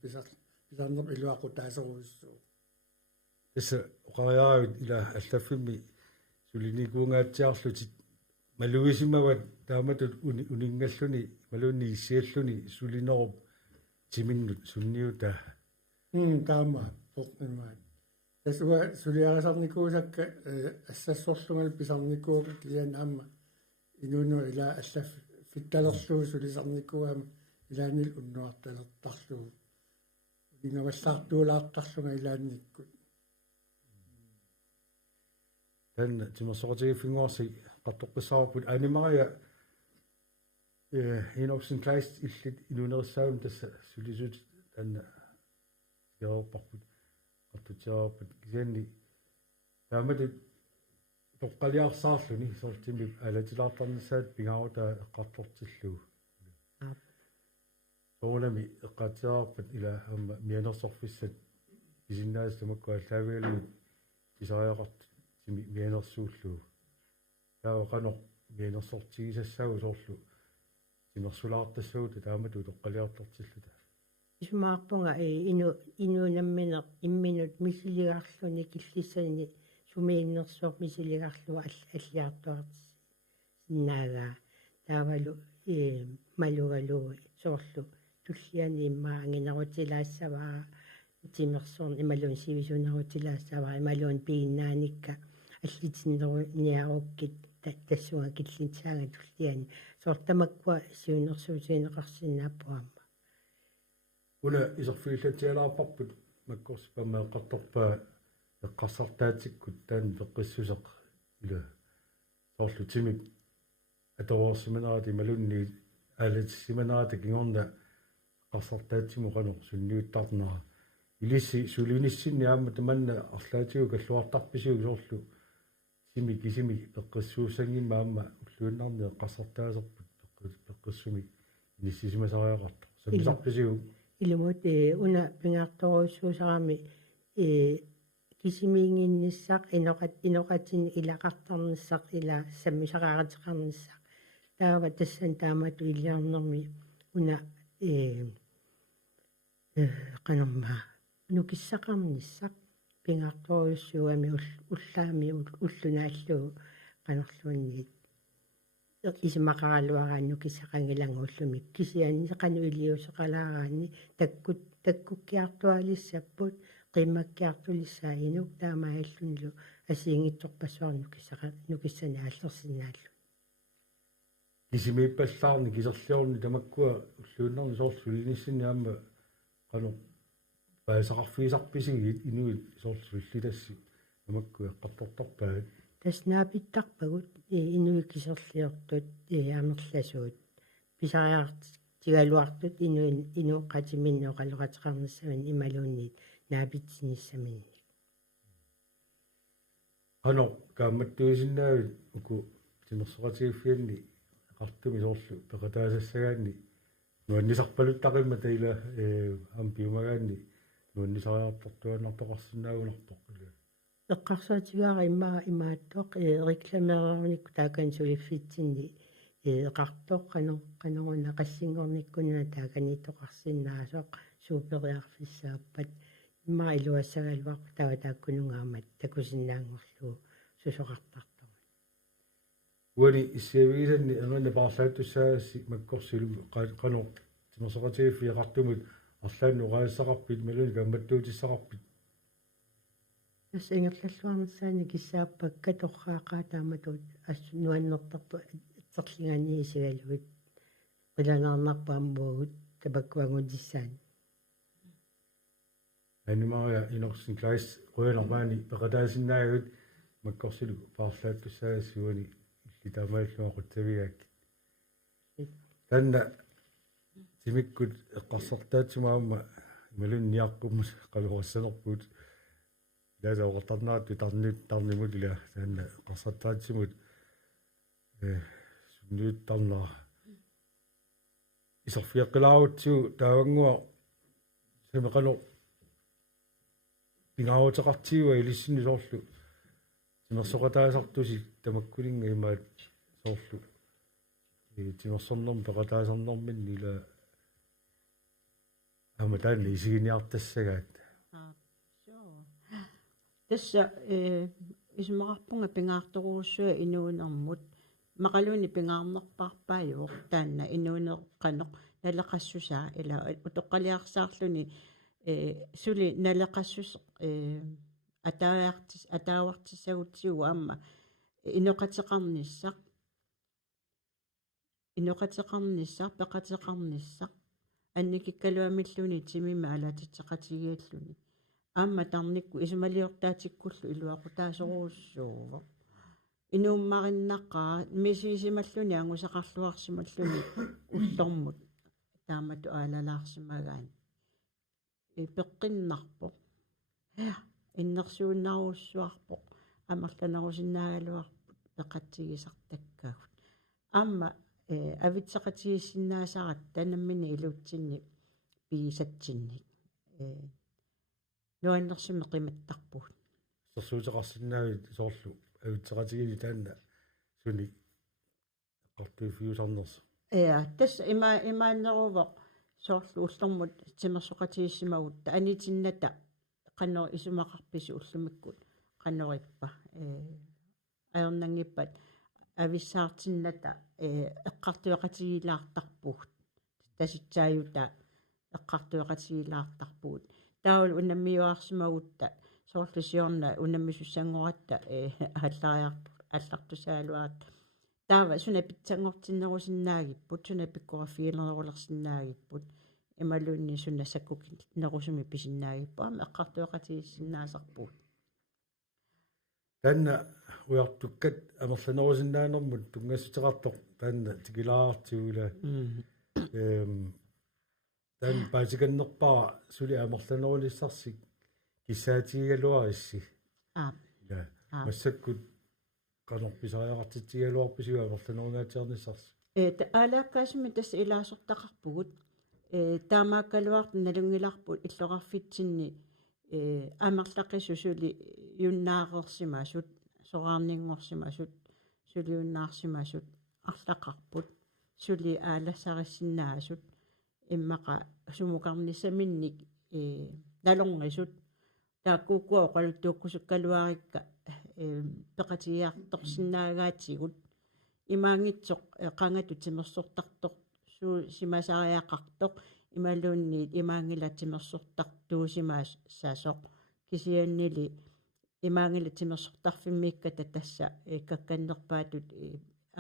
писарнер илуақу таасеруйуссуу тасса оқариаравит ила аллаффимми сулиникуунгаатсиарлутит малуисимават тааматут унингаллуни малуунни иссиаллуни сулинеруп тиминнут сунниута таама портнимаат тасуа сулиарисарникуусакка ассассорлугал писарникууга килиан аама инуну ила аллаф фитталерлуу сулисарникуама илаанил уннуарталертарлуу ингаваллаартуулаартарлунга илаанниккут танна тимерсоqatigifiнгуарси qattoqqissaarput animaria inopsin kleist illit inunerisaavum tassa sulisut tanna yaorparput qattutsiarput kisanni taamatu toqqaliarsaarluni sortimi alatilaartarnissaat pingauta eqqartortillu soolami eqqaatiarput ila amma mianersorfissat kisinnaas tamakku allaavialu kisariaqart timi mianersuullu taava qanoq mianersortigisassaagu soorlu timersulaartassuuta taamatu toqqaliartortilluta исмаарпунга инуунамминеқ имминут мисилигаарлуни киллиссани сумииннерсуор мисилигарлуа аллиартуартис синнаагаа таавалу малугалуу соорлу туллиани иммаа ангинерутилаассаваа тимерсуун ималуун сивисунерутилаассаваа ималуун пииннааникка аллитиннеру ниаруккит тассуга киллинсаага туллиани соортамаккуа сиунерсуусинеқарсинааппуамма уна исерфилатиалаарпарпут маккорспаммеэққарторпаа эққарсартаатиккут таан пеққиссусеқ ила soorlu timik atawaassimanarati malunni aalatissimanarata kingorna qarsartaatimu qanu sunniuttarnaa ilissi sulinissinni aamma tamanna arlaatigu kalluartarpisigu soorlu timik isimi peqqissuussangimma aamma ulluunnarni qarsartaaserput peqqissumi inissisimasariaqarta sammisarpisigu Ilimut una pingaartoruussuusarami kisimiinginnissaq inoqatin ilaqartarnissaq ila sammisaqaaratiqarnissaq taava tassan taamatu iliarnermi una qanorma nukissaqarnissaq pingaartoruussuami ullaami ullunaallugu qanorluunniit isimaqaraluaraannu kissaqangilanguullumik kisianni qanu iliuseqalaaraanni takkukkiartualissapпут qimmakkiartulissaa inuk taamaallunlu asiingittorpassuarnu nukissani аллерсиннааллу kisimiippallaarni kiserliorni tamakkua ulluunnerni soorsullinissinni aamma qanu paasaqarfiisarpisigi inuit soorsullitасsi tamakkua eqqartortorpaat таснаапиттарпагут инуикисерлиортут амерласуут писариартигалуартут инуоқатиминнеоқалоқатеқарнассамин ималуунниит наапитсиниссаминни qanu kaammattuisinnaavit uku timersoqatigifianni qartumi soorlu peqataasassagaanni nuannisarpaluttaqimma taila ampiumagaanni nuannisariartortuannartoqarsinnaagunarpoq эққарсаатигаара имааттоқ рекламеерарникку таакан сулиффитсинни эқартоқ каноруна qassiнгорниккуна тааканитоқарсиннаасоқ суупериарфиссааппат имма илуассагалуарпу тава тааккунунгаамат такусиннаангорлуу сусоқартартор уани иссиавигисанни ануанна паарлааттуссаагасси маккорсилу qanu timersoqatigifiaqartumut арлаанну qaassaqarpit maluni kaammattuutissaqarpit тассангерллуарнссаани киссааппакка торраақаа тааматут ассунуаннэрторпу итсерлигаани исигалуит qilanaarnarpaammuagut tapakkuangutissaan animaria inorsin klais qoyanermaani peqataasinnaagут makkorsilu paarlaattussaagassuuni illitaamaallуақутсавигаак танна тимиккут эққарсартаатсумаама малунниаққуммус қалуассанерпут лаасаоқартарнаатту тарнимутила таанна эққарсартаатсимут сунниуттарнаа исерфиаққилааруутсуу таавангуа семеқано пингаавутеқартиуа илиссини соорлу тимерсоқатаасартуси тамаккулинга имаат соорлу тимерсорнерм пеқатаасарнэрминни ила аматаанни исигиниартассагаат тасса исмақарпунга пингаарторуussуа инуунэрмут мақалуни пингаарнерпаарпааюоқ таанна инуунеққанеқ налеқассусаа ила утоққалиарсаарлуни сули налеқассус атаавартиссагутсиуга амма инеқатеқарниссақ пеқатеқарниссақ анникиккалуамиллуни тимима алатитсеқатигиаллуни аама тарникку исмалиортаатиккуллу илуақутаасоруussуува инууммариннаққаа мисисималлуни ангусақарлуарсималлуни уллормут таамату аалалаарсимагаани пеққиннарпоқ иннерсууннаруссуарпоқ амерланерусиннаагалуарпут пеқатсигисартаккаагут аама авитсеқатигиссиннаасарат танаммини илуутсинни пиисатсинник нуаннерсими қиматтарпут сэрсуутеқарсиннаавит соорлу авитсеқатигини таанна суни эққартуифиусарнерс тасс имааннерувоқ соорлу уллормут тимерсоқатигиссимагут анитинната qanner isumaqarpisu ullumikкут qannerippa аернангиппат ависсаартинната эққартуақатигилаартарпугут таситсааюта эққартуақатигилаартарпугут таул унаммиуаарсимагутта соорлусиорна унаммисуссангоратта аллартусаалуаат таава суна питсангортиннерусиннаагиппут суна пиккорафиилерулерсиннаагиппут ималуунни суна саккуки нерусуми писиннаагиппаама эққартуақатигиссиннаасарпугут Tanna uartukkat amerlanerusиннаанэрмут тунгассутеқартоқ таанна тикилаарартигула тан паатиканнерпара сули амерланерулиссарсик киссаатигалуарисси я массаккут канорписариақартитигалуарписуа амерланерунаатиарниссарси таалааккаасми тасса илаасортақарпугут таамааккалуарт налунгиларпут иллоқарфитсинни амерлақису сули юннаарерсимасут сораарнингорсимасут сулиуннаарсимасут арлақарпут сули аалассариссиннаасут иммақа сумукарнисаминник налонгисут тааккууккуа оқалуттууккусуккалуарикка пеқатиаарторсиннаагаатигут имаангитсоқ қангату тимерсортартоқ суу симасариақартоқ ималуунниит имаангила тимерсортартуусимаас саасоқ кисианнили имаангила тимерсортарфиммикката тасса какканнерпаатут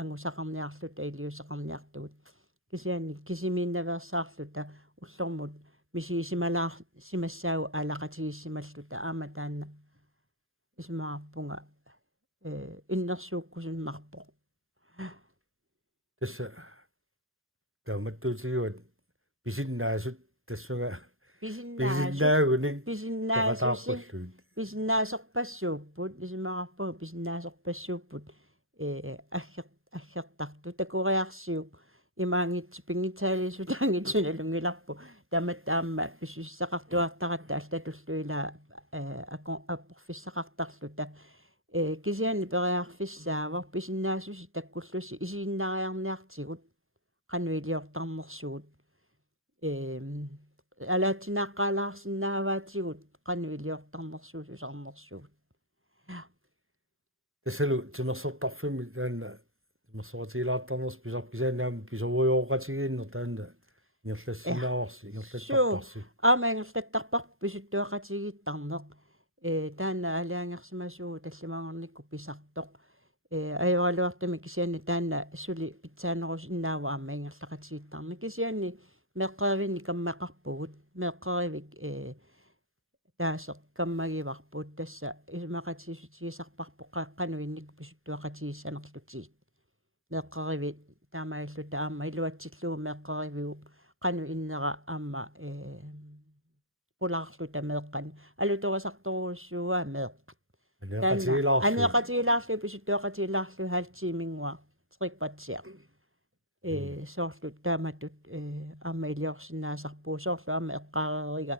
ангусақарниарлута илиусақарниартугут кисианни кисимииннаверсаарлута уллормут мисиисималаар симассаагу алақатигиссималлута аама таанна исмаарпунга иннерсууккусуннарпо тасса тааматтуутигуат писиннаасут тассуга писиннаагуник писиннаасут писиннаасерпассууппут исмаарпуга писиннаасерпассууппут аггертарту такуриарсиук имаангит пингитаалисутаангитсуналунгиларпу таматтаама писуссақартуартаратта аллатуллуила аппорфиссақартарлута кисианни периарфиссаавар писиннаасуси таккуллуси исииннариарниартигут qannuiliortarnersugut алаатинааққалаарсинааваатигут qannuiliortarnersuususarnersugut тассалу тимерсортарфимми таанна тимерсоратигилаартарнерс писарписаанаам писовуйооқатигииннер таанна ингерлассиннааварси ингерлаттарпарси аама ингерлаттарпар писуттуақатигииттарнеқ таанна алаангерсимасуу таллимангорникку писартоқ ajorluartami kisianni taanna suli pitsaanерусиннаава аама ингерлақатигиттарни кисианни меққеривинни каммақарпугут меққеривик таасеқ каммагиварпут тасса исмақатигисутигисарпарпо қаққану инникку писуттуақатигиссанерлутигит меққеривит таамаиллута аама илуатсиллугу меққеривиу қану иннера аама пулаарлута меққани алуторисарторуссууа меққа анеқатигилаарлу писуттуақатигилаарлу хаалтиимингуа трикпатсиа соорлу тааматут аама илиорсинаасарпуу соорлу аама эққаарерига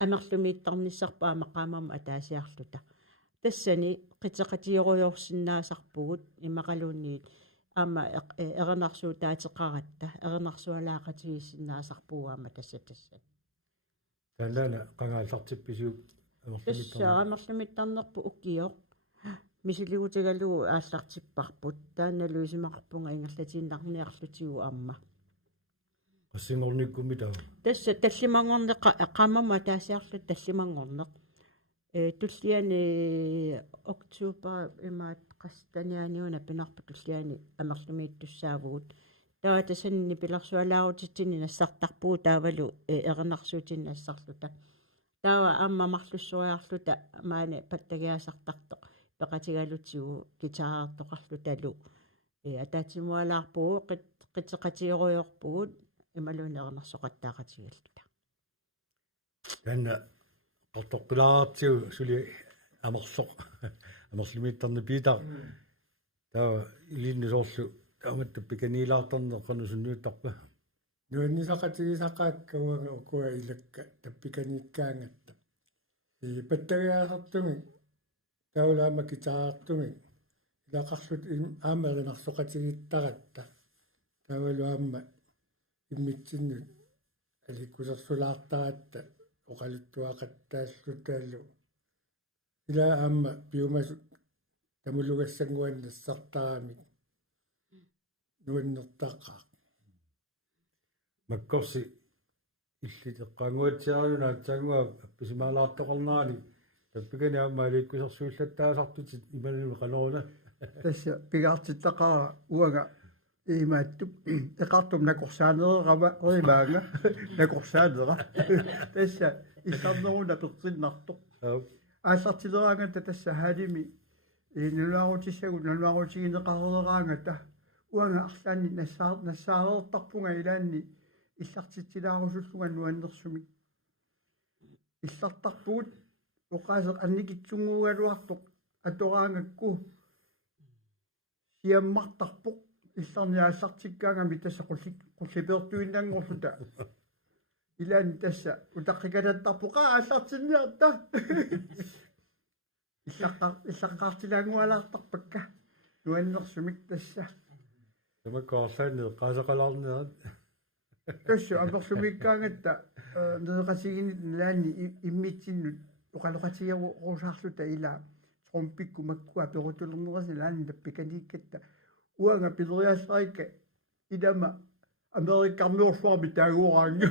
амерлумииттарниссарпа аама qaamama атаасиарлута тассани қитеқатиоруйорсинаасарпугут имақалуунниит аама эрнарсуу таатеқаратта эрнарсуалаақатигиссинаасарпуу аама тасса таалана қангааллартипписууп амерлумиттарнерпу уккио мисилигутигалугу ааллартиппарпут таанналуисимақарпунга ингерлатииннарниарлутигу аама qassingornikkummi taa тасса таллимангорнеқа qaamama таасиарлут таллимангорнеқ туллиани октубер имаат qastaнианиуна пинарпу туллиани амерлумииттуссаавгут таа тасанни пиларсуалаарутитсини нассартарпуу таавалу эрнарсуутин нассарлута таа амма марлуссуриарлута маане паттагиасартартоқ пеқатигалутигу китааартоқарлуталу атаатимуалаарпуу қитеқатиоруйорпугут ималуунернерсоқаттаақатигаллута таанна qortoqqilaaartigu suli amersoq amerlimiittarni piitaq taa iliinnisoorlu taamattu pikaniilaartarneqqanu sunnuuttarpa нуаннисақатигисақааккауага укуа илакка таппиканиккаангаtta паттагиасартуми таулаама китаартуми илақарлут аамеринарсоқатигиттаратта таулаама иммитсиннут аликкусерсулаартаратта оқалуттуақаттаассутаалу ила аама пиумасу тамулугассангуаннассартарамик нуаннертаққаа makkorsi illiteqqaanguatsiaruna atsaangua appisimaalaartoqarnaani tappikani aamma aliikkusersuullattaasartutit imalumi qaloruna тасса пигаартиттақара уага имааттуп эқартум накорсаанерерама эримаанга накорсаанера тасса исарнеруна пертиннарто ааллартилераангата тасса хаалими Nuarutissagut nanuarutigineqarereraangata uanga arlaani nassaareertarpunga ilaanni иллартитсилаарусуллуга нуаннерсумик иллартарпугут оқаасеқ анникитсунгуугалуартоқ атораангакку сиаммартарпоқ илларниааллартиккаангами тасса қуллипеертуиннангорлута илаани тасса утаққикалаттарпоқа ааллартинниарта иллаққаартилаангуалаартарпакка нуаннерсумик тасса тамаккоорлаани qaasaqalarniat тасса амерлумиккаангатта неэқатигинит лаани иммитсиннут оқалоқатигерусаарлута ила тромпикку маккуа перутулернераси лаани таппиканиккатта уанга пилериассарикка идама америккарнуорфуарми таагуораанга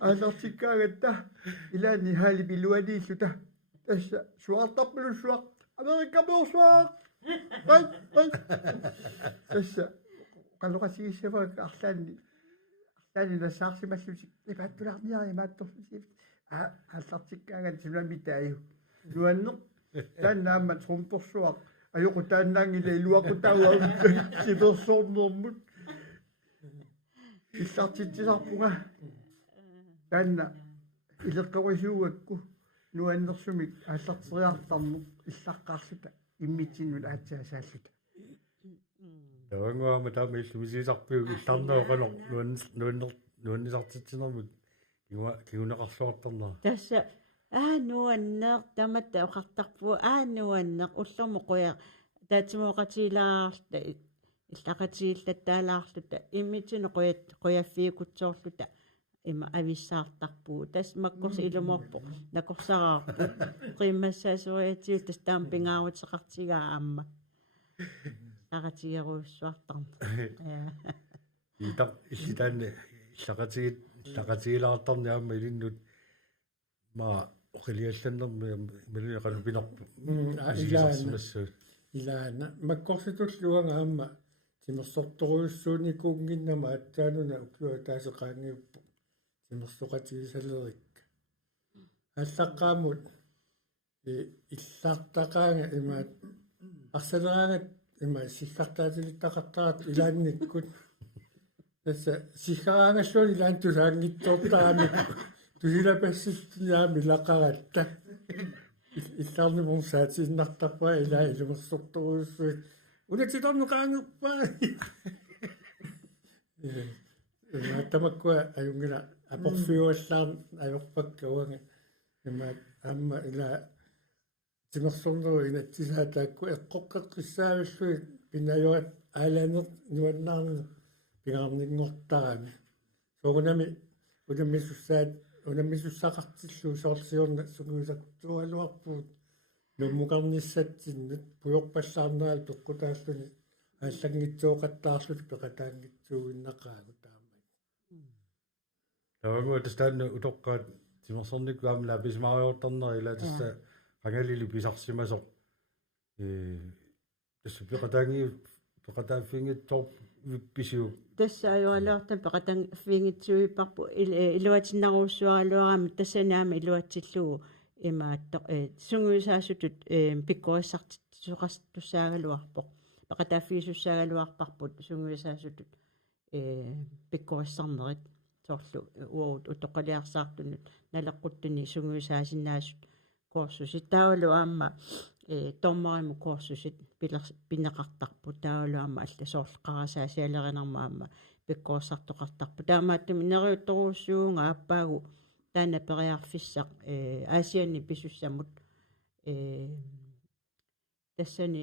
алартиккаагатта илаани хаали пилуанииллута тасса суартарпулуссуа америккарнуорфуар тасса qalluqasigissamak arlaanni nassaarsималлутик ипааттулаарниари маатторсусип аллартиккаангат симлами тааю нуаннеқ тааннаамма трумперсуақ ajoko taannaangila iluaqutauа сиперсоорнэрмут иллартитсисарпунга таанна илеққорисуугакку нуаннерсумик аллартериартарнеқ иллаққаарлута иммитсиннут аатсаасааллута тавангуама таама иллумисисарпиуг илларнеоқалор нуаннисартитсинэрмут кигунеқарлуартарнера тасса нуаннеэр таматта оқартарпу нуаннеэ уллэрму қуя таатимооқатилаарта иллақатииллаттаалаарлута иммитсуне қуяффиикутсоорлута има ависсаартарпуу тас маккорс илуморпо накорсараарпу қиммассаасуриатиу тас таам пингааруутеқартигаа аама тагатигеруссуартарна ита иллитаанни иллақатигилаартарниаама илиннут ма оқилиалланнэрми милиақалу пинарпу илаана маккорситуллуанга аама тимерсорторуйуссууникуунгиннама аттаануна уклуа таасеқаангиуппу тимерсоқатигисалерикка аллаққаамут иллаартақаанга имаат арсалераангат има силлартаатилиттақартарат илаанниккут тасса сихараангаллуун илаантусаангитсоортаами тусилапасситтиаами лақаратта иллаарнумун саатииннартарпаа илаа илумерсорторуйуссуит унатитарнеқаангерпа тамаккуа аюнгила апорфиуаллаар ajorpakkuanga има аама илаа тимерсорнеру инатсисаатаакку эққоққеққиссааваллуи пинаюат аалаанер нуаннаарни пингаарнингортарами соорунами унаммисуссаақартиллуу соорсиорна сугуисактуалуарпуут нуммукарниссатсиннут пуйорпаллаарнерал тоққутааллуни ааллангитсооқаттаарлут пеқатаангитсууиннақаагу таамай тавангуа тастаанна утоққаат тимерсорникку аамла писмариортарнери ила тасса qangalili pisarsimasoq тасса пеқатааффингитсоор випписиу тасса аюалеэртан пеқатан фингитсуиппарпу илуатиннаруссуаралуарами тассанаама илуатсиллугу имаатто сунгуисаасутут пиккорissartitsuqastussaaгаluarpoq пеқатааффиисуссаагалуарпарпут сунгуисаасутут пиккориссарнерит соорлу уут утоқалиарсаартунут налеққуттуни сунгуисаасиннаасут курсусит таавалу аама томмариму курсусит пинеқартарпу таавалу аама алла соорлеқарасаасиалеринарма аама пиккорissartoqartarpu таамааттуми нериутторуссуунга аппаагу таана периарфиссақ аасиани писуссамут тассани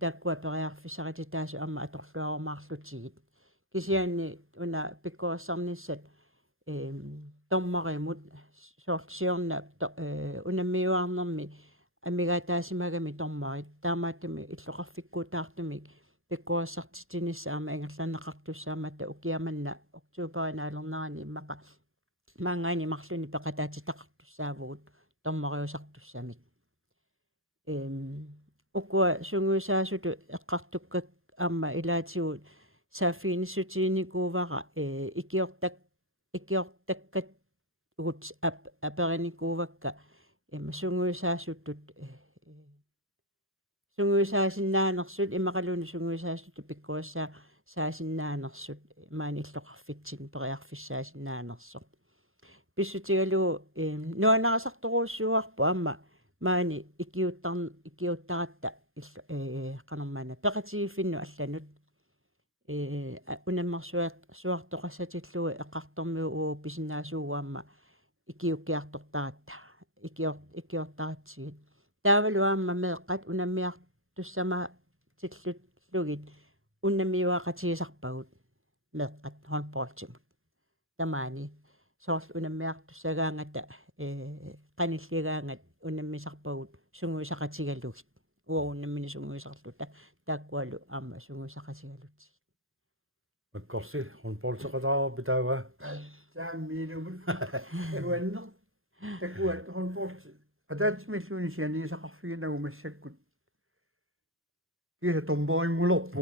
тааккуа периарфиссарити таасу аама аторлуарумаарлутигит кисианни уна пиккорissarниссат томмаримут соортсиорна унаммиуаарнэрми амигаатаасимагами тормарит таамааттуми иллоқарфиккуутаартуми пиккорissartitинисса аама ингерланнеқартуссаамата укиаманна октууберинаалернерани иммақа маангаани марлуни пеқатаатитақартуссаавгут тормариусартуссамик укуа сунгуисаасуту эққартуккак аама илаатигу сааффииниссутииникуувара икиортаккат угут апериникуувакка sunguisaassutut sunguisaasinnaanеrsut imaqaluni sunguisaassuttu pikkuassaa saasinnaanерсут маани иллоқарфитсин периарфиссаасиннаанерсо писсутигалу нуанарасарторуuссуарпу амма маани икиуттаратта qanarmaana peqatigifinnu алланут унаммарсуартоқассатиллуи эққарторmiu уу писиннаасууаама икиуккиартортаратта икиортаратсигит таавалу аама меэққат унаммиартуссама тиллутлугит уннаммиуақатигисарпагут меэққат хонполтимут тамаани соорл унаммиартуссагаангата qanillигаангат унаммисарпагут сунгуисақатигалугит ууннаммини сунгуисарлута тааккуалу аама сунгуисақатигалути маккорси хонполсеқатаараа питаава тааммиинумут нуаннер такуат хонполси атаатсмиллуни сианигисақарфигинагу массаккут киса томборингулорпу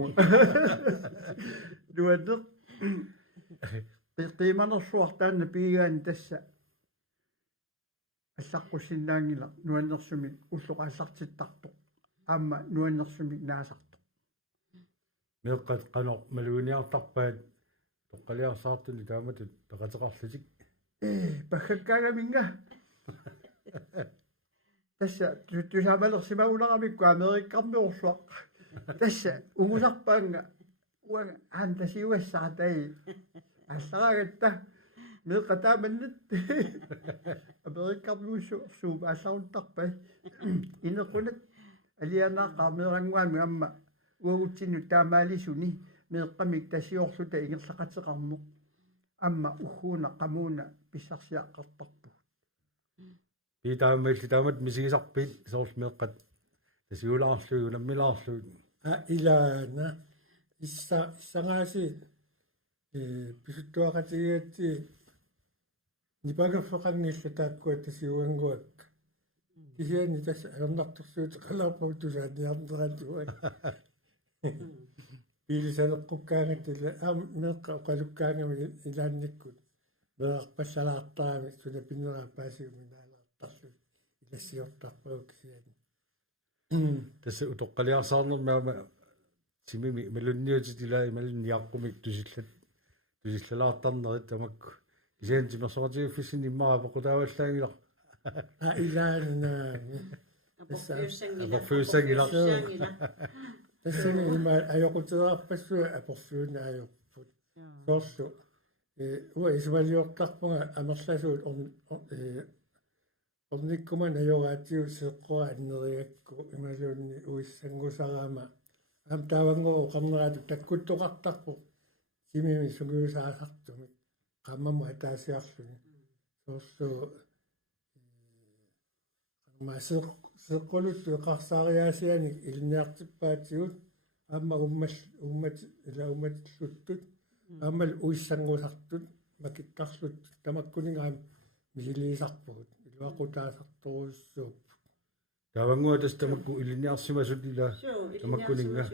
нуаннер qimmanersuartaanna piigaan tassa аллаққуссиннаангила нуаннерсумик уллоқааллартиттарто аама нуаннерсумик наасарто меэққат қанор малуиниартарпаат тоққалиарсаартуни тааматут пеқатеқарлутик пахаккаагаминга тасса тусаамалерсимагунерамикку америккармиорсуақ тасса угусарпаанга уанга аантасиуассаатай аллараагатта меэққатааманнат америккармиуссуу аалларунтарпай инеқунат алианааққармеерангуами амма уагутсинну таамаалисуни меэққамик тасиорлута ингерлақатеқармо амма уггууна қамууна писсарсиаққартарпу питааммалли таамат мисигисарпит соорл меэққат тасиулаарлугу наммилаарлугу илаана иссангааси писуттуақатигиатси нипагаффеқангилла тааккуат тасиуангуак кисиани тас аернарторсуут қалаарпаутусаатиарнераатуак пилисанеққуккаангаттила меққа оқалуккаангами илаанниккут меқарпассалаартаами суна пиннераа паасиуминаалаартарлу илассиортарпагу кисиани тасса утоққалиарсаарнермаама симими малунниутитилаа малунниаққумик тусиллалаартарнерит тамакку исаан тимерсоратигуффисин иммара поқутааваллаагилар илааннаами апорфиуссангилар тассани има аёқутеэрпассуа апорфиуна аёрпут соорлу уа исвалиортарпунга амерласуут орниккуман аёраатиу сеққуа аннериакку ималуунни уиссангусараама ам таавангоо қарнераату таккуттоқартарпу симими сугуусаасартумик qammamu ataasiarluni soorsuu seqquluttu eqarsaariaasianik ilniartippaatigut aamma ummat ummatilluttuk aammal uissangusartut makittarlut tamakkuningaam misiliisarpugut iluaqutaasartoruussuup taavangua tas tamakku ilniarsimasut ila tamakkuninga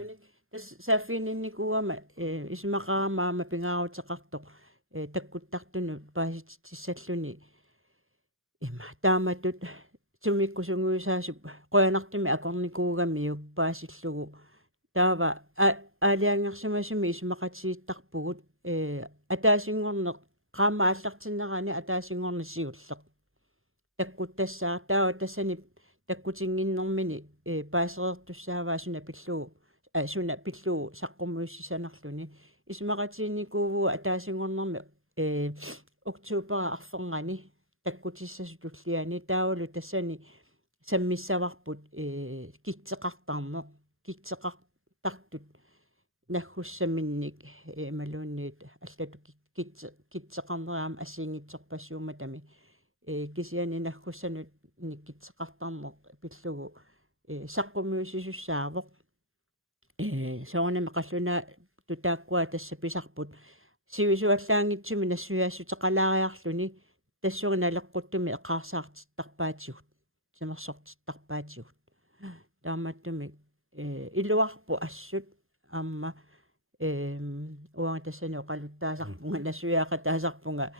tas saafiininnikugama ismaqaamaama pingaarutеқартоқ таккуттартуну пааситсаллуни има тааматут сумиккусунгуисаасуп qoyanartumi акорникуугамиук паасиллугу таава аалиангерсимасуми исмақатииттарпугут атаасингорнеқ qaama ааллартиннерани атаасингорнисигуллеқ таккуттассаа таава тассани таккутингиннэрмини паасереертуссааваасуна пиллугу суна пиллугу саққумуиссисанерлүни исмақатиинникууву атаасингорнэрми октообера арфернгани таккутиссасутуллиани таавалу тассани саммиссаварпут китсеқартут наггуссаминник малуунниит аллату китсеқарнераама ассиингитсерпассууматами кисиани наггуссанут никкитсеқартарнер пиллугу саққумиусисуссаавоқ соонами қаллуна тутааккуа тасса писарпут сивисуаллаангитсуми нассуяассутеқалаариарлүни тассугина алеққуттуми эққарсаартиттарпаатигут самерсортиттарпаатигут тааматтуми илуарпу ассут аама уанга тассани оқалуттаасарпунга нассуяақатаасарпунга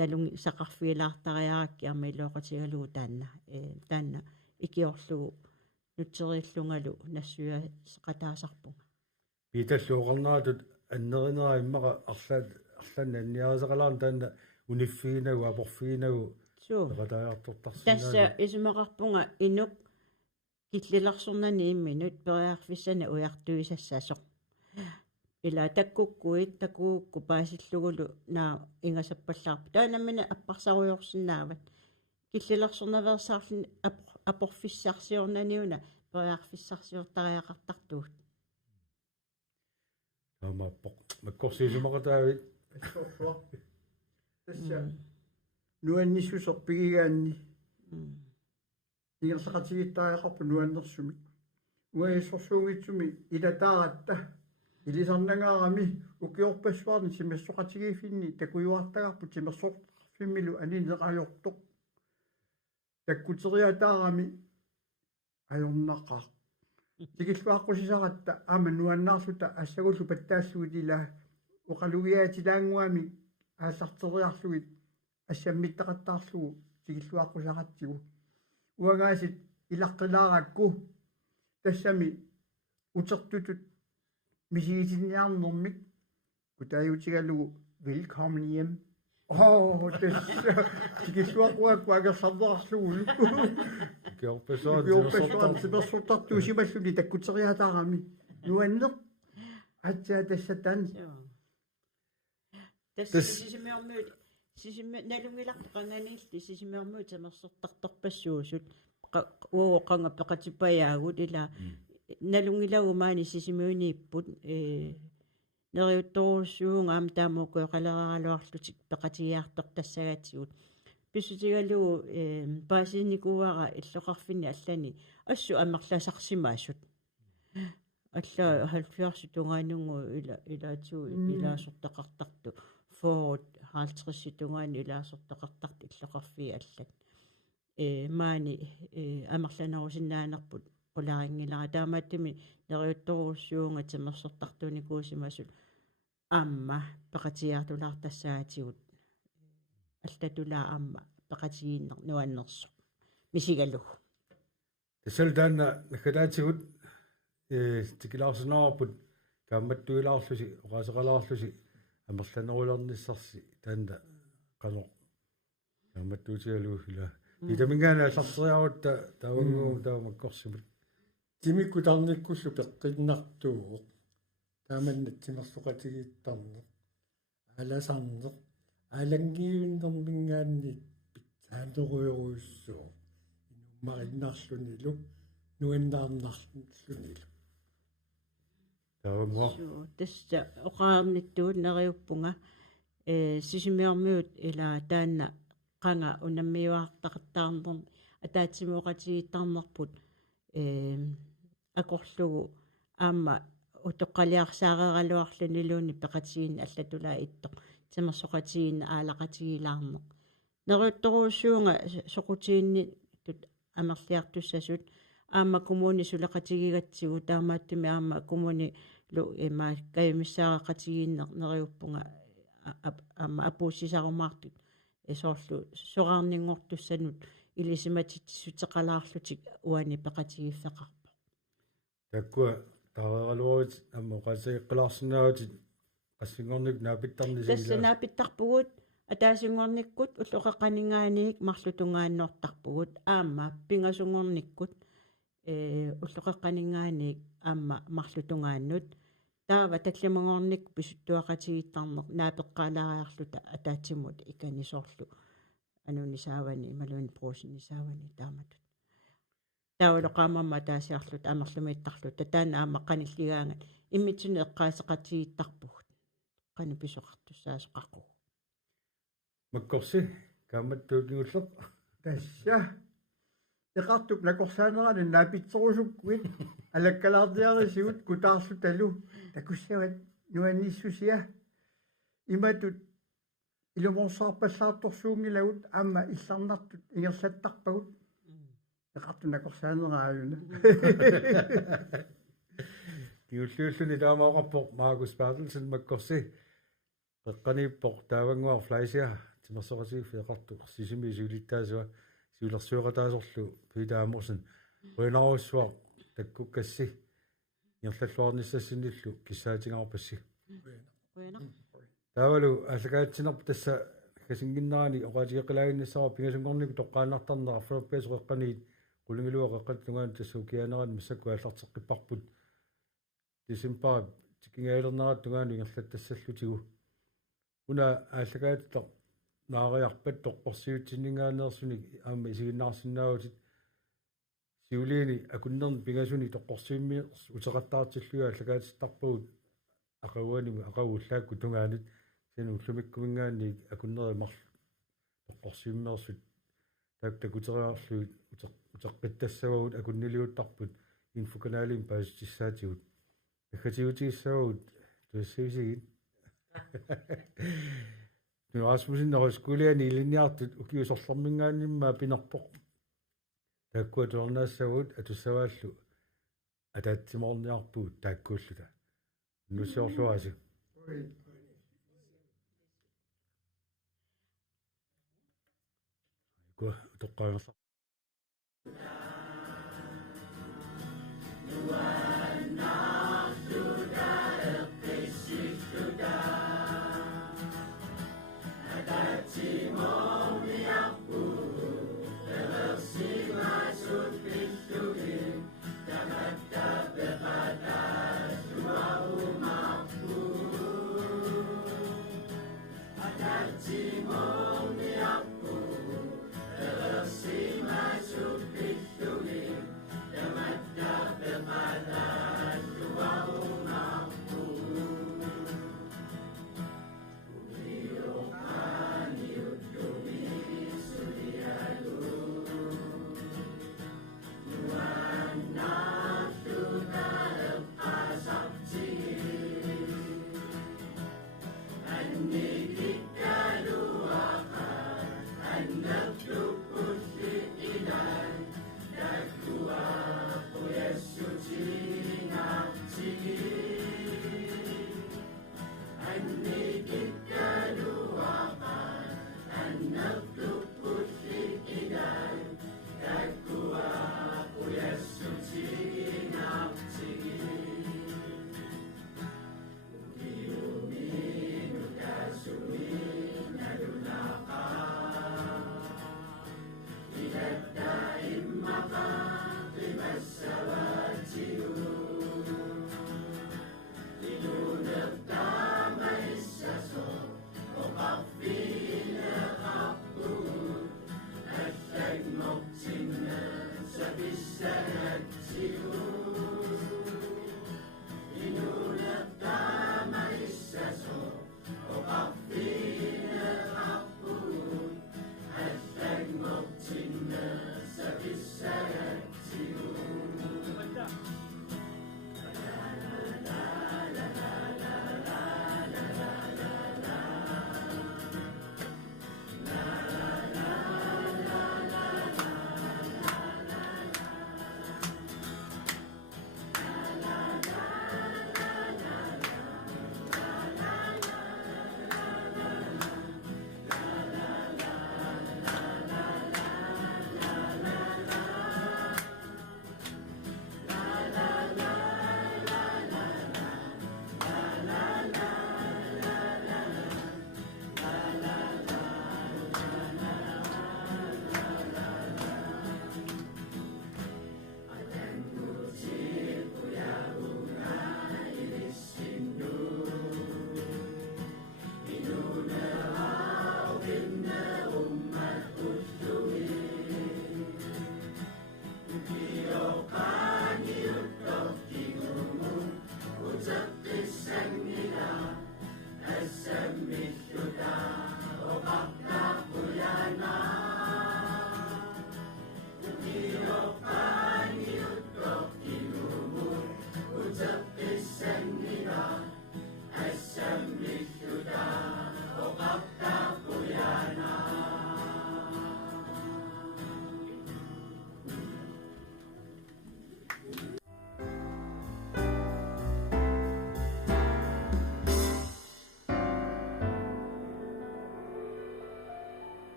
налунги сақарфиилаартариаракки армилооқатигалуу таанна икиорлугу нутсерииллунгалу нассуа сеқатаасарпунга питаллуоқарнаатут аннеринера иммаqa арлаанна анниарисақалаан таанна униффиинагу апорфиинагу суу эқатаажартортарсинаа тасса исумақарпунга инук киллиларсорнани имминут периарфиссана уяртуисассасоқ ила таккуккуит такуукку паасиллугулу наа ингасаппаллаарпу таанаммина аппарсаруйорсинаават киллиларсорнаверсаарлни апорфиссарсиорнаниуна периарфиссарсиортариақартартуут таамааппоқ маккорсиисумақатаавит ассорсуа тасса нуанниссусерпигигаанни ингерсақатигиттариақарпу нуаннерсуми уаиссорсуугитсуми илатааратта илисарнагаарами укиорпассуарни симассоқатигииффинни такуюартагарпу тимерсоқарфиммилу анинеқайортоқ таккутериатаарами ajornaqaq tikilluaqqusisaqatta aama nuannaarsuta assagullu pattaassugitila uqalugiaatilaanguami aallarteriarlugit assammittaqattaarlugu tikilluaqqusaqatsigu uangaasit ilaqqilaarakku tassami utertutut misigitinniarnermik kutaajutigalugu velkommen hjem tikilluaqquakku agersarderarlugulu Kiorpessuarti simallu takkuteriataarami nuanneq atsaa tassatan сисимми налунгиларпу qanganiilli сисимиормуу тамерсертартарпассуусут уоқанга пеқатиппаяагут ила налунгилагумаани сисимиунииппут нериутторуссуунга аама таамуукуэқалераралуарлутик пеқатигиартор тассагатсигут писсутигалуу паасиникууара иллоқарфинни аллани ассу амерласарсимаасут алла 70 тунгаанунгу илаатсуу илаасортақартарту форд 50 тунгаан илаасортақартарт иллоқарфи аллат маани амерланерусиннаанерпут qulaaringilaa taamaattimi neriuttoruussuunga tamersertartunikуусимасут аама пеқатиартулаартассаатигут аллатулаа аама пеқатигииннер нуаннерсо мисигалу тасал таанна накалаатигут тикилаарсинаарпут тааматтуилаарлуси оqaасеқалаарлуси амерланерулерниссарси таанда қано тааматтуутигалу ила витамингаана аллартериарутта тавангуу таамаккорсимут тимикку тарниккуссу пеққиннартууоқ тааманнат тимерсоқатигииттарнеқ аласарнеқ алангиуиннэрмингаанни таанеруйоруйуссуу инуммариннаарлунилу нуаннаарнарлунилу тавангоо тасса оqaarnittuut neriuppunga сисимиормиут ила таанна qanga unammiuartaqattaarnerm ataatsimooqatigiittарнерпут акорлугу аама утоққалиарсаареералуарлунилууни пеқатигин аллатулаа иттоқ тамерсоқатигин аалақатигилаарнеқ нериутторуусsuunga соқутиинни тут амерлиартуссасут аама коммуни сулеқатигигатсигу таамааттуми аама коммуни лу има каймиссаареқатигииннер нериуппунга аама апууссисарумаартут эсоорлу сораарнингортуссанут илисиматитсутеқалаарлутик уани пеқатигиффеқарпо таккуа таарералуарит аммоқасеққилаарсинааватит qassingornik naapittarnisilla тассанаапиттарпугут атаасингорниккут уллоқаққанингаанигик марлутунгааннортарпугут аама пингасунгорниккут уллоқаққанингаанигик аама марлутунгааннут таава талламангорник писуттуақатигиттарнер наапеққалаариарлута атаатсимут иканисоорлу анунисаавани малуни проосинисаавани тааматут таавалоқаамамма таасиарлут амерлумииттарлута таана аамаққаниллигаангат иммитсуни эққаасеқатигиттарпугут qani pisoqartussaasuqaqu маккорси камматтуутигуллеқ тасса эқартук лакорсаанерани наапитсерусуккуит алаккалаартиарисигут кутаарлу талу такуссават нуанниссусиа иматут илуморсаарпаллаарторсуунгилагут аама илларнартут ингерлаттарпагут эқарту накорсаанерааюна киуллууллуни таамаоқарпоқ Маркус Барлсен маккорси эққанииппоқ таавангуар флайсиа тимассоқатигиффи эқарту сисими сиулиттаасуа сиулерсуоқатаасорлу пидаамерсин уинаруссуа таккуккасси иерллуарниссассиниллу киссаатингаарпасси Уина. таавалу аллагаатсинерп тасса касингиннерани оqaатиеққилагиннассара пигасунгорнику тоққааннартарнера филиппиасоқеққаниит qulinguluaqeqqat тассу кианеран миссакку аллартеққиппарпут дисемпар тикингаалернерат тугаани ингерлаттассаллутигу уна аллагааттоқ наариарпат тоққорсиутсиннингаанерсуник аама исигиннаарсинаавутит сиулиини акуннерни пигасуни тоққорсиимми утеқаттаартиллуа аллагаатиттарпугут ақауаниму ақаууллаакку тугаанит сину уллумиккумингаанни акуннери марл тоққорсииммерсут такутериарлуит утеққиттассавагут акуннилиуттарпут инфоканалин пааситиссаатигут эхатиутиссавагут туссисигит нуасмусиннерус кулиани илинниартут укиусорлэрмингааннимаа пинерпоқ таккуаторнаассагут атуссавааллу атаатсиморниарпуут тааккууллута нусиорлуаси ко тоққаерла Singing